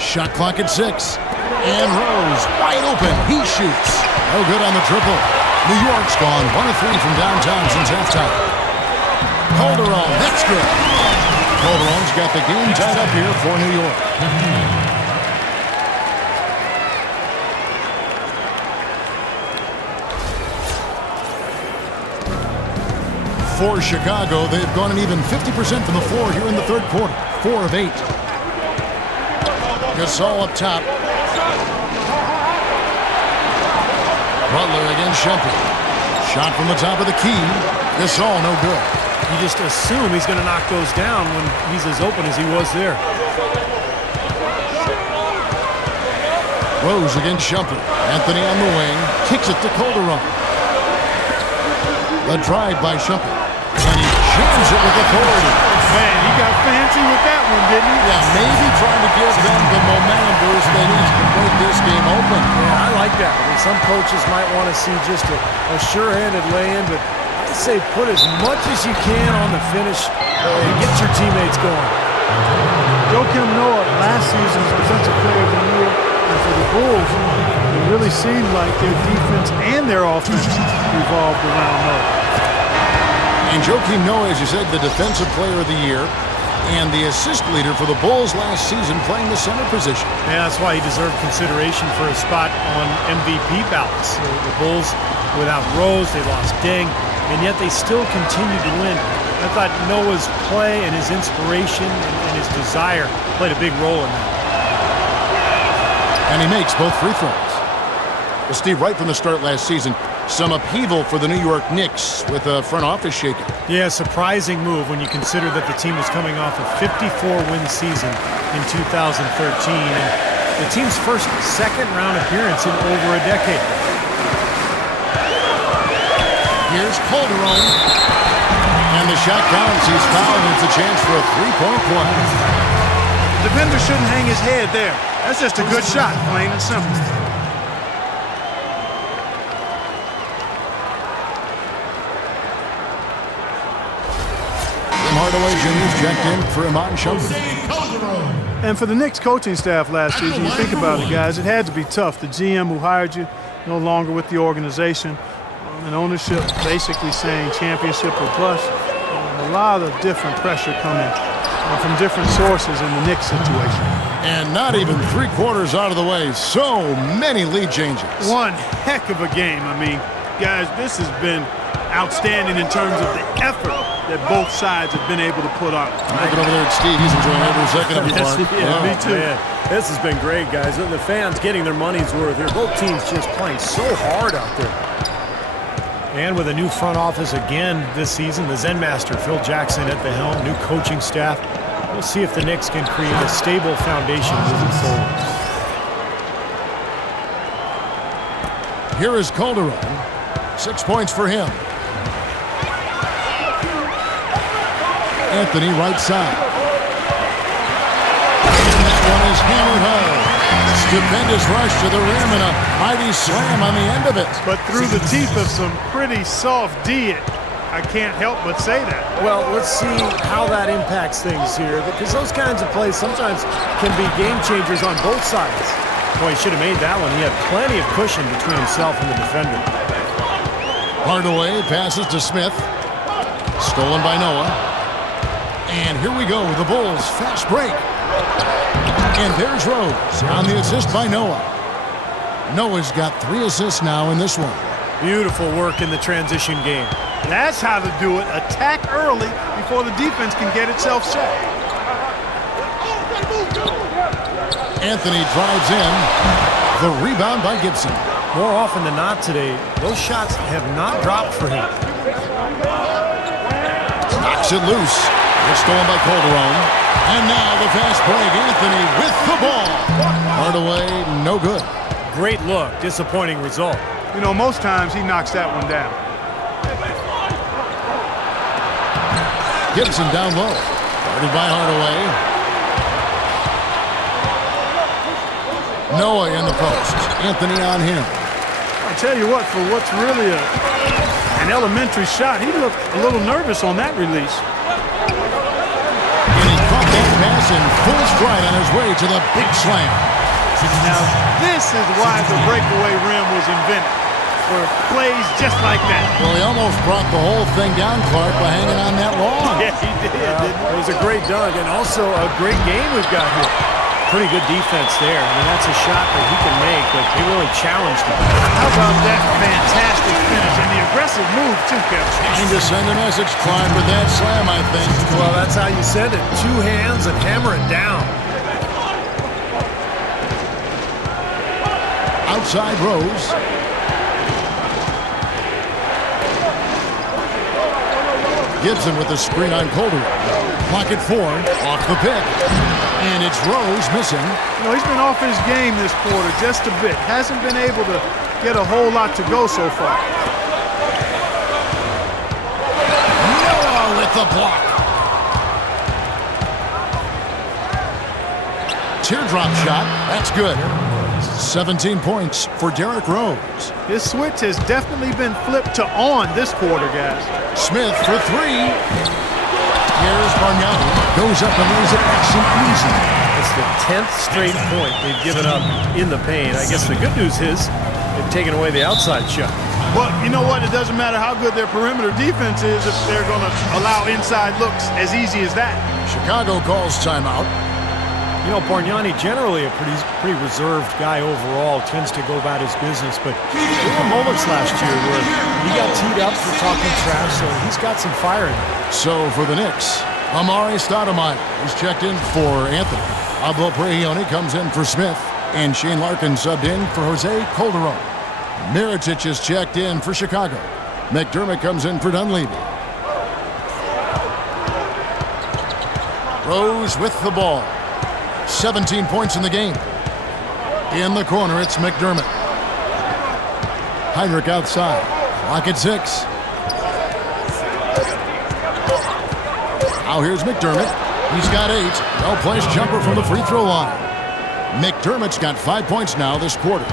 Shot clock at 6. And Rose wide open. He shoots. No good on the triple. New York's gone 1 of 3 from downtown since halftime. Calderon, that's good. Calderon's got the game tied up here for New York. For Chicago, they've gone an even 50% from the floor here in the third quarter. 4 of 8. Gasol up top. Butler against Shumpert. Shot from the top of the key. Gasol, no good. You just assume he's going to knock those down when he's as open as he was there. Rose against Shumpert. Anthony on the wing. Kicks it to Calderon. The drive by Shumpert. And he jams it with authority. Man, he got fancy with that one, didn't he? Yeah, maybe trying to give them the momentum boost they need to break this game open. Yeah, I like that. I mean, some coaches might want to see just a sure-handed lay-in, but I'd say put as much as you can on the finish and get your teammates going. Joakim Noah, last season's Defensive Player of the Year, and for the Bulls, it really seemed like their defense and their offense revolved around Noah. And Joakim Noah, as you said, the Defensive Player of the Year and the assist leader for the Bulls last season, playing the center position. Yeah, that's why he deserved consideration for a spot on MVP ballots. The Bulls, without Rose, they lost Deng, and yet they still continued to win. I thought Noah's play and his inspiration and his desire played a big role in that. And he makes both free throws. Well, Steve, right from the start last season, some upheaval for the New York Knicks with a front office shakeup. Yeah, surprising move when you consider that the team was coming off a 54-win season in 2013. And the team's first second-round appearance in over a decade. Here's Calderon. And the shot counts. He's fouled, and it's a chance for a three-point play. The defender shouldn't hang his head there. That's just a good shot, plain and simple. Hardaway Jr. checked in for Iman Shumpert. And for the Knicks coaching staff last season, you think about it, guys, it had to be tough. The GM who hired you no longer with the organization, and ownership basically saying championship or bust. A lot of different pressure coming from different sources in the Knicks situation. And not even 3/4 out of the way. So many lead changes. One heck of a game. I mean, guys, this has been outstanding in terms of the effort that both sides have been able to put on. Looking over there at Steve, he's enjoying every second of it. Yeah, me too. Man, this has been great, guys. The fans getting their money's worth here. Both teams just playing so hard out there. And with a new front office again this season, the Zen Master, Phil Jackson at the helm, new coaching staff. We'll see if the Knicks can create a stable foundation moving forward. Here is Calderon. 6 points for him. Anthony right side. And that one is hammered home. Stupendous rush to the rim and a mighty slam on the end of it. But through the teeth of some pretty soft D, I can't help but say that. Well, let's see how that impacts things here, because those kinds of plays sometimes can be game changers on both sides. Boy, he should have made that one. He had plenty of cushion between himself and the defender. Hardaway passes to Smith. Stolen by Noah. And here we go, the Bulls fast break. And there's Rose on the assist by Noah. Noah's got 3 assists now in this one. Beautiful work in the transition game. That's how to do it. Attack early before the defense can get itself set. Anthony drives in. The rebound by Gibson. More often than not today, those shots have not dropped for him. Knocks it loose. It's stolen by Calderon. And now the fast break. Anthony with the ball. Hardaway, no good. Great look. Disappointing result. You know, most times he knocks that one down. Gibson down low. Guarded by Hardaway. Noah in the post. Anthony on him. I tell you what, for what's really an elementary shot, he looked a little nervous on that release. And he caught that pass in full stride on his way to the big slam. Now, this is why the breakaway rim was invented, for plays just like that. Well, he almost brought the whole thing down, Clark, by hanging on that long. Yeah, he did, didn't he? It was a great dunk and also a great game we've got here. Pretty good defense there. I mean, that's a shot that he can make, but they really challenged him. How about that fantastic finish and the aggressive move, too, Kevin? Trying to send a message, Clark, with that slam, I think. Well, that's how you send it. 2 hands and hammer it down. Outside Rose. Gibson with the screen on Calderon. Clock at 4. Off the pick. And it's Rose missing. You know, he's been off his game this quarter just a bit. Hasn't been able to get a whole lot to go so far. Noah with the block. Teardrop shot. That's good. 17 points for Derrick Rose. His switch has definitely been flipped to on this quarter, guys. Smith for 3. Here's Bargnani. Goes up and lays it nice and easy. It's the 10th straight point they've given up in the paint. I guess the good news is they've taken away the outside shot. Well, you know what? It doesn't matter how good their perimeter defense is if they're going to allow inside looks as easy as that. Chicago calls timeout. You know, Bargnani generally a pretty reserved guy overall, tends to go about his business, but there were moments last year where he got teed up for talking trash, so he's got some fire in him. So for the Knicks, Amari Stoudemire is checked in for Anthony. Pablo Prigioni comes in for Smith, and Shane Larkin subbed in for Jose Calderon. Mirotic is checked in for Chicago. McDermott comes in for Dunleavy. Rose with the ball. 17 points in the game. In the corner, it's McDermott. Heinrich outside. Clock at 6. Now here's McDermott. He's got 8. Well-placed jumper from the free throw line. McDermott's got 5 points now this quarter.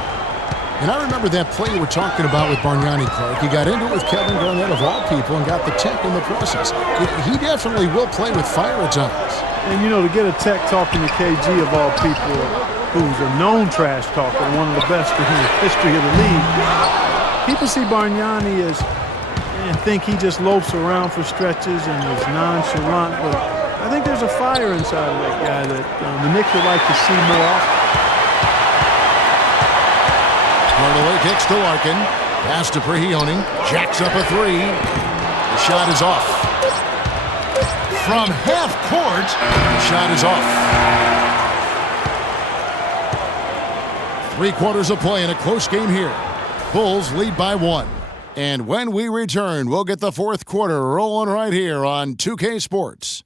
And I remember that play you were talking about with Bargnani, Clark. He got into it with Kevin Garnett of all people and got the tech in the process. He definitely will play with fire at times. And, you know, to get a tech talking to KG of all people, who's a known trash talker, one of the best in the history of the league, people see Bargnani as and think he just loafs around for stretches and is nonchalant, but I think there's a fire inside of that guy that the Knicks would like to see more often. Hardaway kicks to Larkin. Pass to Prigioni. Jacks up a 3. The shot is off. From half court, the shot is off. 3 quarters of play in a close game here. Bulls lead by 1. And when we return, we'll get the 4th quarter rolling right here on 2K Sports.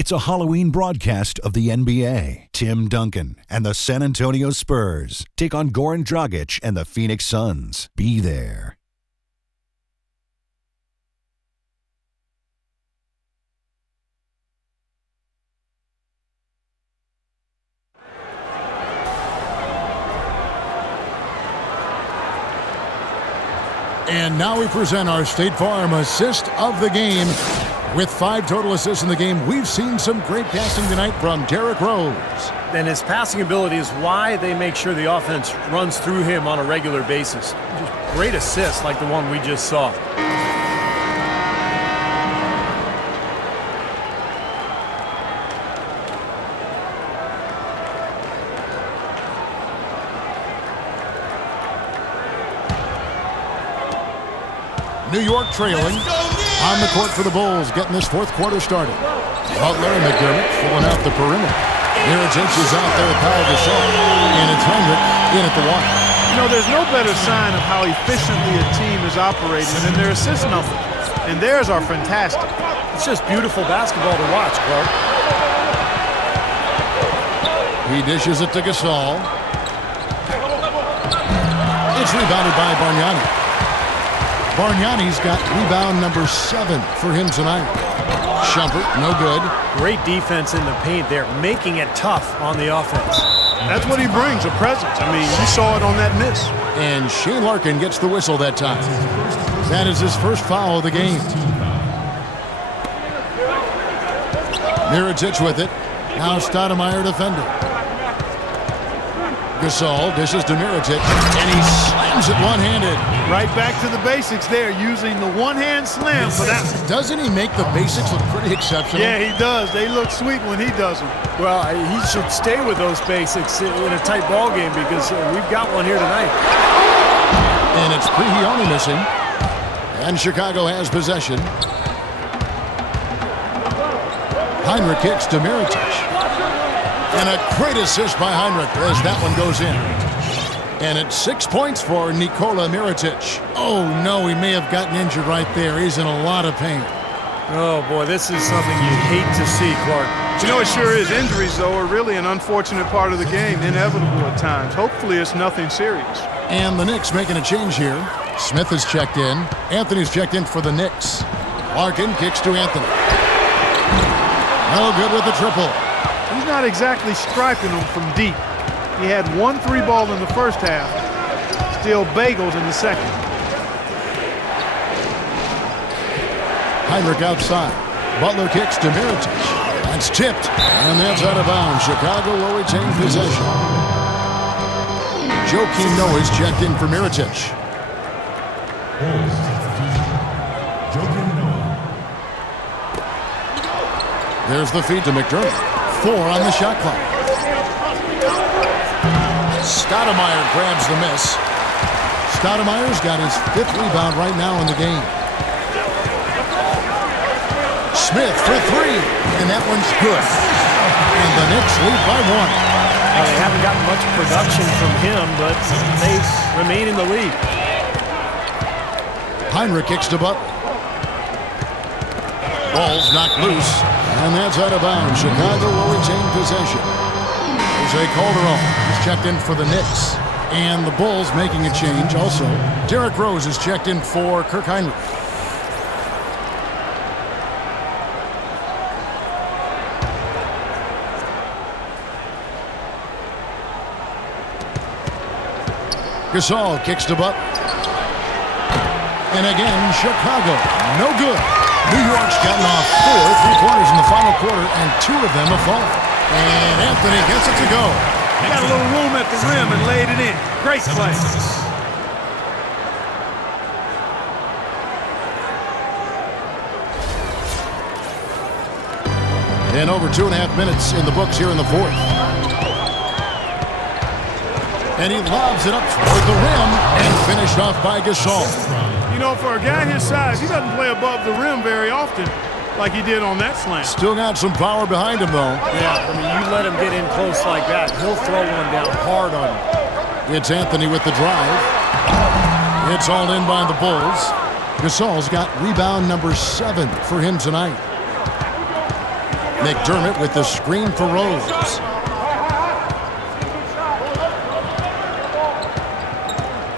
It's a Halloween broadcast of the NBA. Tim Duncan and the San Antonio Spurs take on Goran Dragic and the Phoenix Suns. Be there. And now we present our State Farm assist of the game. With 5 total assists in the game, we've seen some great passing tonight from Derrick Rose. And his passing ability is why they make sure the offense runs through him on a regular basis. Just great assists like the one we just saw. New York trailing on the court for the Bulls, getting this fourth quarter started. Butler and McDermott filling out the perimeter. Mirotic is out there, Powell to shot, and it's Heinrich in at the one. You know, there's no better sign of how efficiently a team is operating than their assist numbers, and theirs are fantastic. It's just beautiful basketball to watch, Clark. He dishes it to Gasol. It's rebounded by Bargnani. Bargnani's got rebound number 7 for him tonight. Shumpert, no good. Great defense in the paint there, making it tough on the offense. That's what he brings, a presence. I mean, you saw it on that miss. And Shane Larkin gets the whistle that time. That is his first foul of the game. Mirotic with it. Now Stoudemire defending. Gasol dishes to Mirotic, and he slams it one-handed. Right back to the basics there, using the one-hand slam for that. Doesn't he make the basics look pretty exceptional? Yeah, he does. They look sweet when he does them. Well, he should stay with those basics in a tight ball game because we've got one here tonight. And it's Prigioni missing. And Chicago has possession. Heinrich kicks to Mirotic. And a great assist by Heinrich as that one goes in. And it's 6 points for Nikola Mirotic. Oh, no, he may have gotten injured right there. He's in a lot of pain. Oh, boy, this is something you'd hate to see, Clark. You know, it sure is. Injuries, though, are really an unfortunate part of the game, inevitable at times. Hopefully it's nothing serious. And the Knicks making a change here. Smith is checked in. Anthony's checked in for the Knicks. Larkin kicks to Anthony. No good with the triple. He's not exactly striping them from deep. He had 1 3-ball in the first half, still bagels in the second. Heinrich outside. Butler kicks to Mirotic. That's tipped, and that's out of bounds. Chicago will retain possession. Joakim Noah is checked in for Mirotic. There's the feed to McDermott. 4 on the shot clock. Stoudemire grabs the miss. Stoudemire's got his 5th rebound right now in the game. Smith for 3, and that one's good. And the Knicks lead by 1. Well, they haven't gotten much production from him, but they remain in the lead. Heinrich kicks to Butler. Ball's knocked loose, and that's out of bounds. Chicago will retain possession. Jose Calderon is checked in for the Knicks. And the Bulls making a change also. Derrick Rose is checked in for Kirk Heinrich. Gasol kicks to Butler. And again, Chicago, no good. New York's gotten off 4 3-pointers in the final quarter, and 2 of them have fallen. And Anthony gets it to go. He got a little room at the rim and laid it in. Great play. And over 2.5 minutes in the books here in the fourth. And he lobs it up toward the rim and finished off by Gasol. You know, for a guy his size, he doesn't play above the rim very often like he did on that slam. Still got some power behind him, though. Yeah, I mean, you let him get in close like that, he'll throw one down hard on you. It's Anthony with the drive. It's all in by the Bulls. Gasol's got rebound number 7 for him tonight. McDermott with the screen for Rose.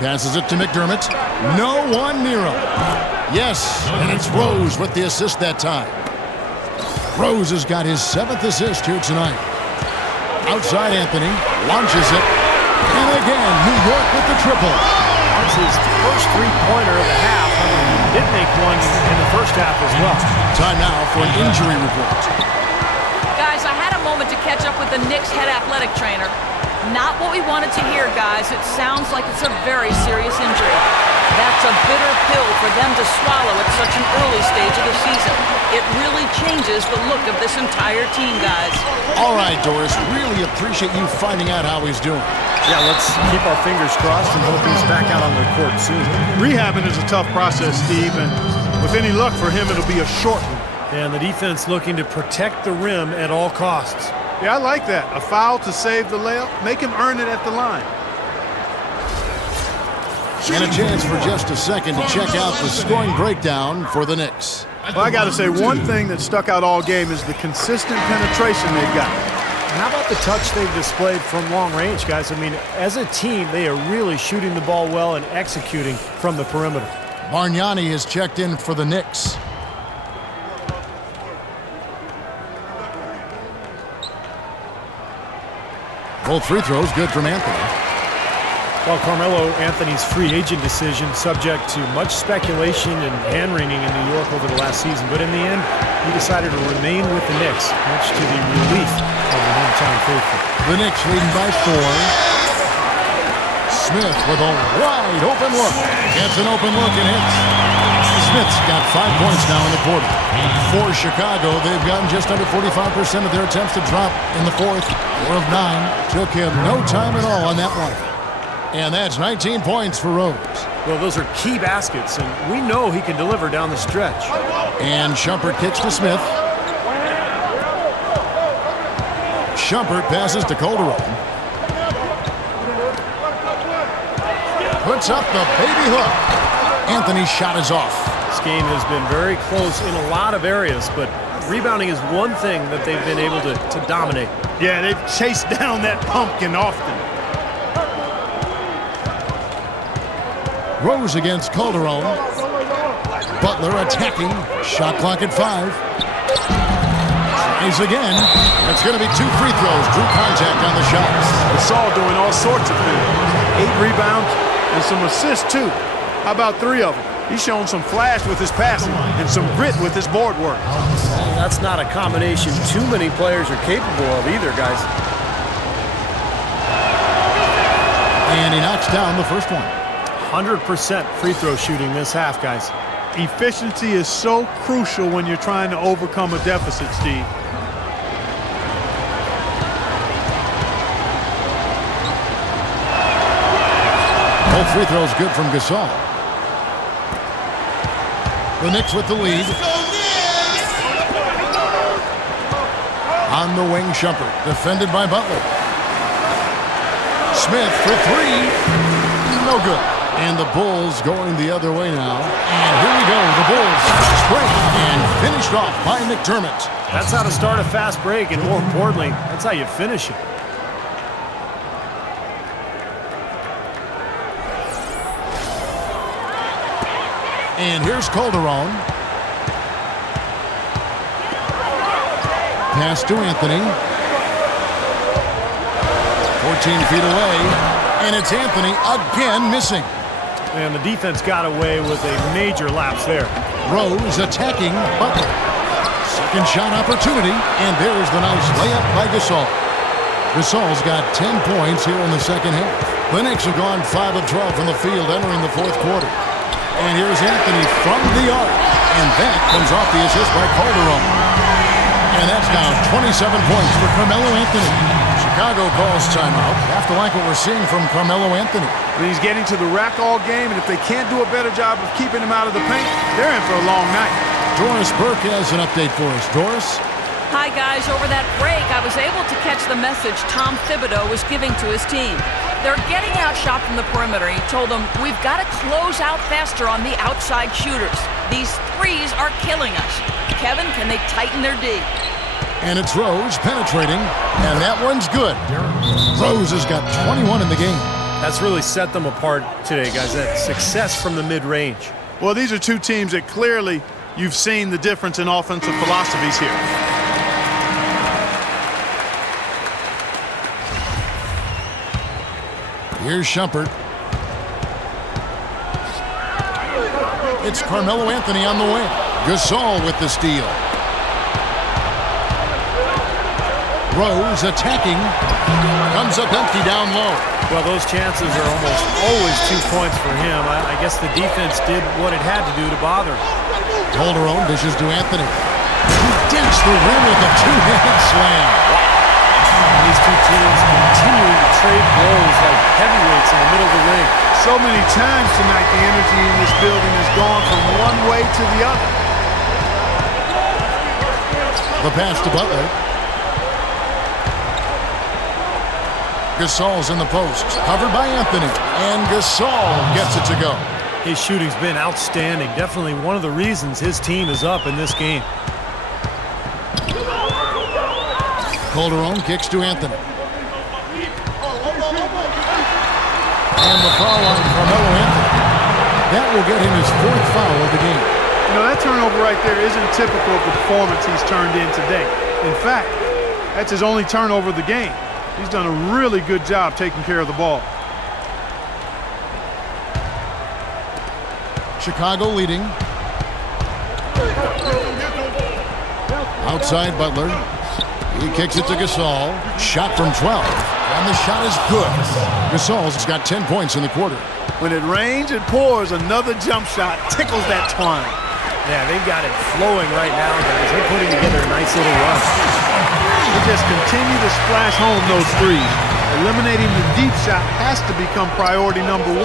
Passes it to McDermott. No one near him. Yes, and it's Rose with the assist that time. Rose has got his 7th assist here tonight. Outside Anthony, launches it. And again, New York with the triple. That's his first three-pointer of the half. He did make one in the first half as well. Time now for an injury report. Guys, I had a moment to catch up with the Knicks head athletic trainer. Not what we wanted to hear, guys. It sounds like it's a very serious injury. That's a bitter pill for them to swallow at such an early stage of the season. It really changes the look of this entire team, guys. All right, Doris, really appreciate you finding out how he's doing. Yeah, let's keep our fingers crossed and hope he's back out on the court soon. Rehabbing is a tough process, Steve, and with any luck for him, it'll be a short one. And the defense looking to protect the rim at all costs. Yeah, I like that. A foul to save the layup. Make him earn it at the line. And a chance for just a second to check out the scoring breakdown for the Knicks. Well, I got to say, one thing that stuck out all game is the consistent penetration they've got. And how about the touch they've displayed from long range, guys? I mean, as a team, they are really shooting the ball well and executing from the perimeter. Bargnani is checked in for the Knicks. Both free throws good from Anthony. While Carmelo Anthony's free agent decision subject to much speculation and hand-wringing in New York over the last season, but in the end, he decided to remain with the Knicks, much to the relief of the hometown faithful. The Knicks leading by 4. Smith with a wide open look. Gets an open look and hits. Smith's got 5 points now in the quarter. For Chicago, they've gotten just under 45% of their attempts to drop in the fourth. 4 of 9. Took him no time at all on that one. And that's 19 points for Rose. Well, those are key baskets, and we know he can deliver down the stretch. And Shumpert kicks to Smith. Shumpert passes to Calderon. Puts up the baby hook. Anthony's shot is off. This game has been very close in a lot of areas, but rebounding is one thing that they've been able to dominate. Yeah, they've chased down that pumpkin often. Rose against Calderon. Butler attacking. Shot clock at 5. Tries again. It's going to be 2 free throws. Drew contact on the shots. Gasol doing all sorts of things. 8 rebounds and some assists, too. How about 3 of them? He's shown some flash with his passing and some grit with his board work. That's not a combination too many players are capable of either, guys. And he knocks down the first one. 100% free throw shooting this half, guys. Efficiency is so crucial when you're trying to overcome a deficit, Steve. Both free throws good from Gasol. The Knicks with the lead. On the wing, Shumpert, defended by Butler. Smith for 3. No good. And the Bulls going the other way now. And here we go. The Bulls fast break and finished off by McDermott. That's how to start a fast break, and more importantly, that's how you finish it. And here's Calderon. Pass to Anthony. 14 feet away. And it's Anthony again missing. And the defense got away with a major lapse there. Rose attacking Butler. Second shot opportunity. And there's the nice layup by Gasol. Gasol's got 10 points here in the second half. The Knicks have gone 5 of 12 from the field entering the fourth quarter. And here's Anthony from the arc. And that comes off the assist by Calderon. And that's now 27 points for Carmelo Anthony. Chicago calls timeout. Have to like what we're seeing from Carmelo Anthony. He's getting to the rack all game, and if they can't do a better job of keeping him out of the paint, they're in for a long night. Doris Burke has an update for us. Doris? Hi, guys. Over that break, I was able to catch the message Tom Thibodeau was giving to his team. They're getting outshot from the perimeter. He told them, we've got to close out faster on the outside shooters. These threes are killing us. Kevin, can they tighten their D? And it's Rose penetrating, and that one's good. Rose has got 21 in the game. That's really set them apart today, guys. That success from the mid-range. Well, these are two teams that clearly you've seen the difference in offensive philosophies here. Here's Shumpert. It's Carmelo Anthony on the wing. Gasol with the steal. Rose attacking. Comes up empty down low. Well, those chances are almost always 2 points for him. I guess the defense did what it had to do to bother him. Calderon dishes to Anthony. He dents the rim with a two-handed slam. These two teams continuing to trade blows like heavyweights in the middle of the ring. So many times tonight, the energy in this building has gone from one way to the other. The pass to Butler. Gasol's in the post, covered by Anthony, and Gasol gets it to go. His shooting's been outstanding. Definitely one of the reasons his team is up in this game. Calderon kicks to Anthony. And the foul on Carmelo Anthony. That will get him his 4th foul of the game. You know, that turnover right there isn't typical of the performance he's turned in today. In fact, that's his only turnover of the game. He's done a really good job taking care of the ball. Chicago leading. Outside Butler. He kicks it to Gasol. Shot from 12. And the shot is good. Gasol's got 10 points in the quarter. When it rains, it pours. Another jump shot tickles that twine. Yeah, they've got it flowing right now, guys. They're putting together a nice little run. They just continue to splash home those threes. Eliminating the deep shot has to become priority number 1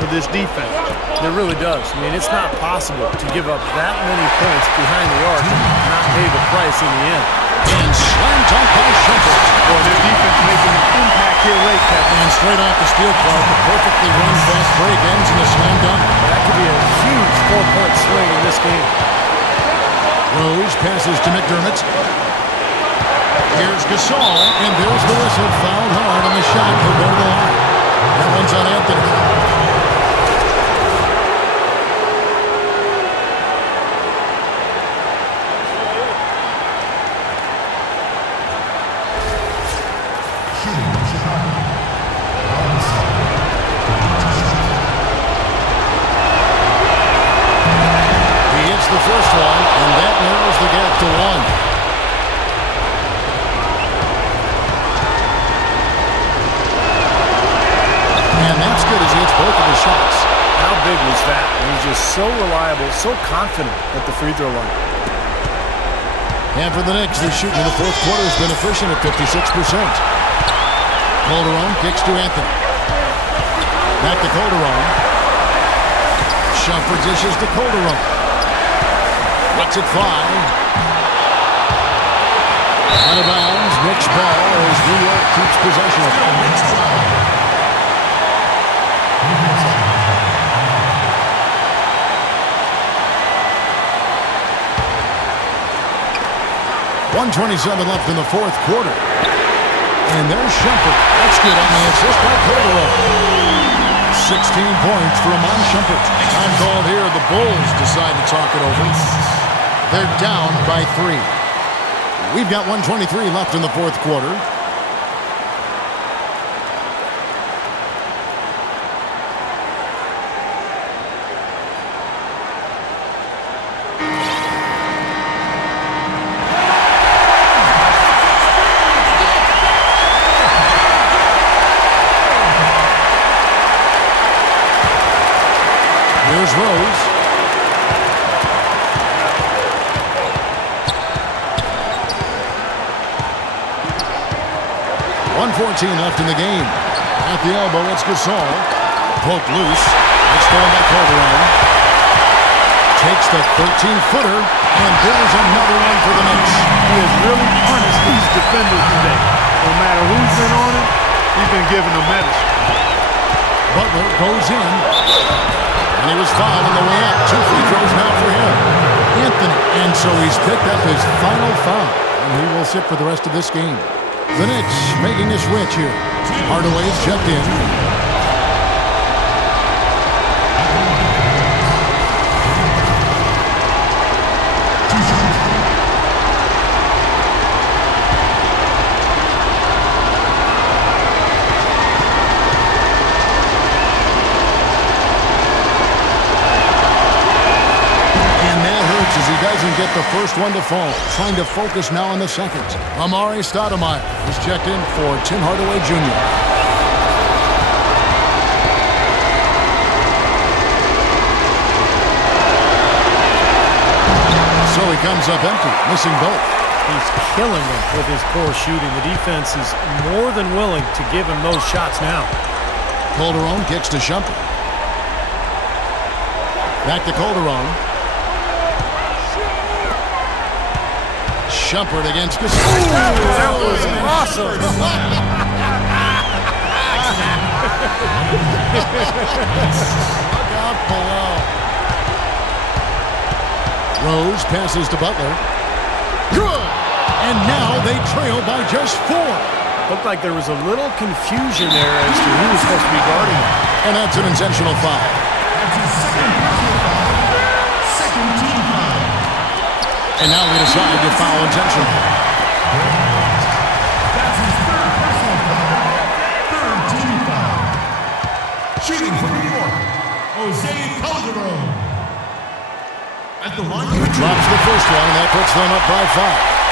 for this defense. It really does. I mean, it's not possible to give up that many points behind the arc and not pay the price in the end. And slam dunk by Shumpert. Boy, their defense making an impact here late, Kevin. And straight off the steal card, the perfectly run fast break ends in a slam dunk. That could be a huge 4-point swing in this game. Rose passes to McDermott. Here's Gasol, and there's the whistle. Fouled hard on the shot. He'll go to the line. That one's on Anthony. The first one, and that narrows the gap to 1. And that's good as he hits both of his shots. How big was that? He's just so reliable, so confident at the free throw line. And for the Knicks, their shooting in the fourth quarter has been efficient at 56%. Calderon kicks to Anthony. Back to Calderon. Shumpert dishes to Calderon. Lets it fly. Out of bounds. Knicks ball as New York keeps possession of it. 1:27 left in the fourth quarter. And there's Shumpert. That's good on the assist by Calderon. 16 points for Amon Shumpert. Time called here. The Bulls decide to talk it over. They're down by 3. We've got 1:23 left in the fourth quarter. Here's Rose. 1:14 left in the game. At the elbow, it's Gasol. Poked loose. It's stolen by Calderon. Takes the 13-footer, and there's another one for the Knicks. He has really punished these defenders today. No matter who's been on him, he's been giving them medicine. Butler goes in, and he was fouled on the way up. 2 free throws now for him. Anthony, and so he's picked up his final foul. and he will sit for the rest of this game. The Knicks making a switch here. Hardaway is checked in. As he doesn't get the first one to fall. Trying to focus now on the second. Amari Stoudemire is checked in for Tim Hardaway Jr. So he comes up empty, missing both. He's killing them with his poor shooting. The defense is more than willing to give him those shots now. Calderon kicks to Shumpert. Back to Calderon. Shumpert against Gasol. That was awesome. Look out below. Rose passes to Butler. Good. And now they trail by just 4. Looked like there was a little confusion there as to who was supposed to be guarding him. And that's an intentional foul. That's his second personal foul. Second team foul. And now we decide to foul intentionally. That's his third personal foul. Third team foul. Shooting for New York, Jose Calderon. At the line. He drops the first one, and that puts them up by 5.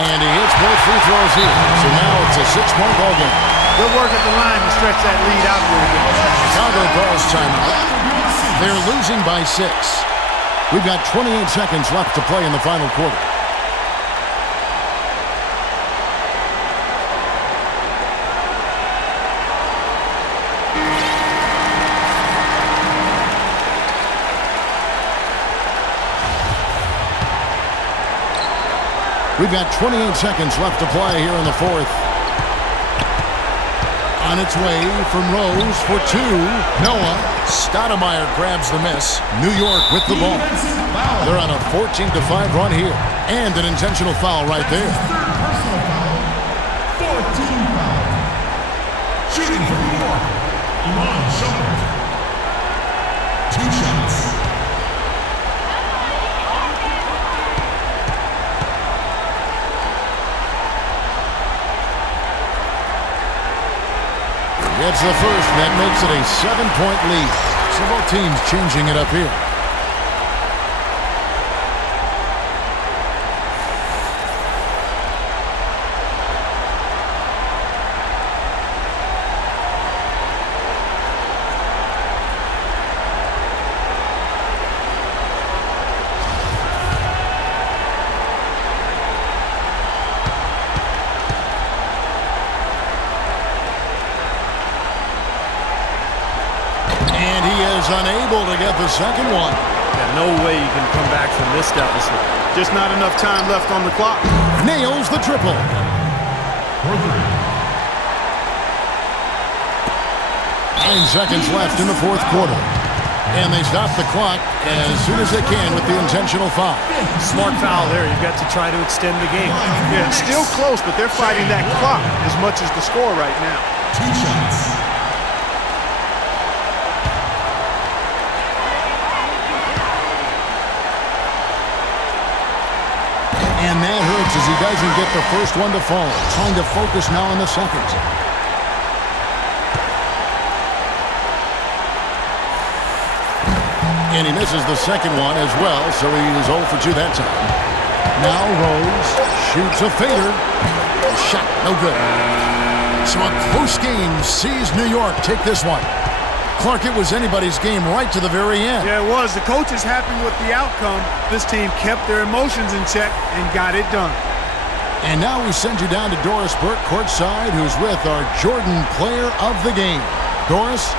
And he hits both free throws here. So now it's a 6-point ball game. Good work at the line to stretch that lead out a little bit. Chicago calls timeout. They're losing by 6. We've got 28 seconds left to play in the final quarter. We've got 28 seconds left to play here in the fourth. On its way from Rose for 2. Noah. Stoudemire grabs the miss. New York with the ball. They're on a 14-5 run here. And an intentional foul right there. Third personal foul. Fourth team foul. Shooting for New York, Shumpert. 2 shots. Gets the first, and that makes it a 7-point lead. So both teams changing it up here. Unable to get the second one. Yeah, no way you can come back from this deficit. Just not enough time left on the clock. Nails the triple. 9 seconds left in the fourth quarter. And they stop the clock as soon as they can with the intentional foul. Smart foul there. You've got to try to extend the game. Yeah, it's still close, but they're fighting that clock as much as the score right now. 2 shots. And that hurts as he doesn't get the first one to fall. Trying to focus now on the second. And he misses the second one as well, so he is 0 for 2 that time. Now Rose shoots a fader. Shot, no good. So a close game sees New York take this one. Clark, it was anybody's game right to the very end. Yeah, it was. The coach is happy with the outcome. This team kept their emotions in check and got it done. And now we send you down to Doris Burke courtside, who's with our Jordan Player of the Game. Doris?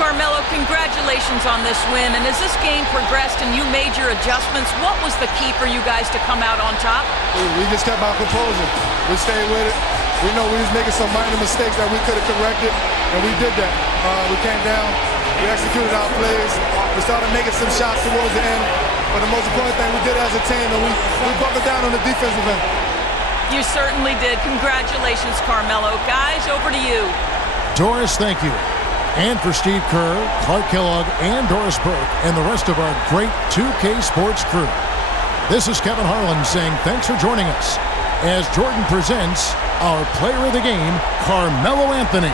Carmelo, congratulations on this win. And as this game progressed and you made your adjustments, what was the key for you guys to come out on top? We just kept our composure. We stayed with it. We know we was making some minor mistakes that we could have corrected, and we did that. We came down, we executed our plays, we started making some shots towards the end, but the most important thing we did as a team, and we buckled down on the defensive end. You certainly did. Congratulations, Carmelo. Guys, over to you. Doris, thank you. And for Steve Kerr, Clark Kellogg, and Doris Burke, and the rest of our great 2K Sports crew. This is Kevin Harlan saying thanks for joining us as Jordan presents our player of the game, Carmelo Anthony.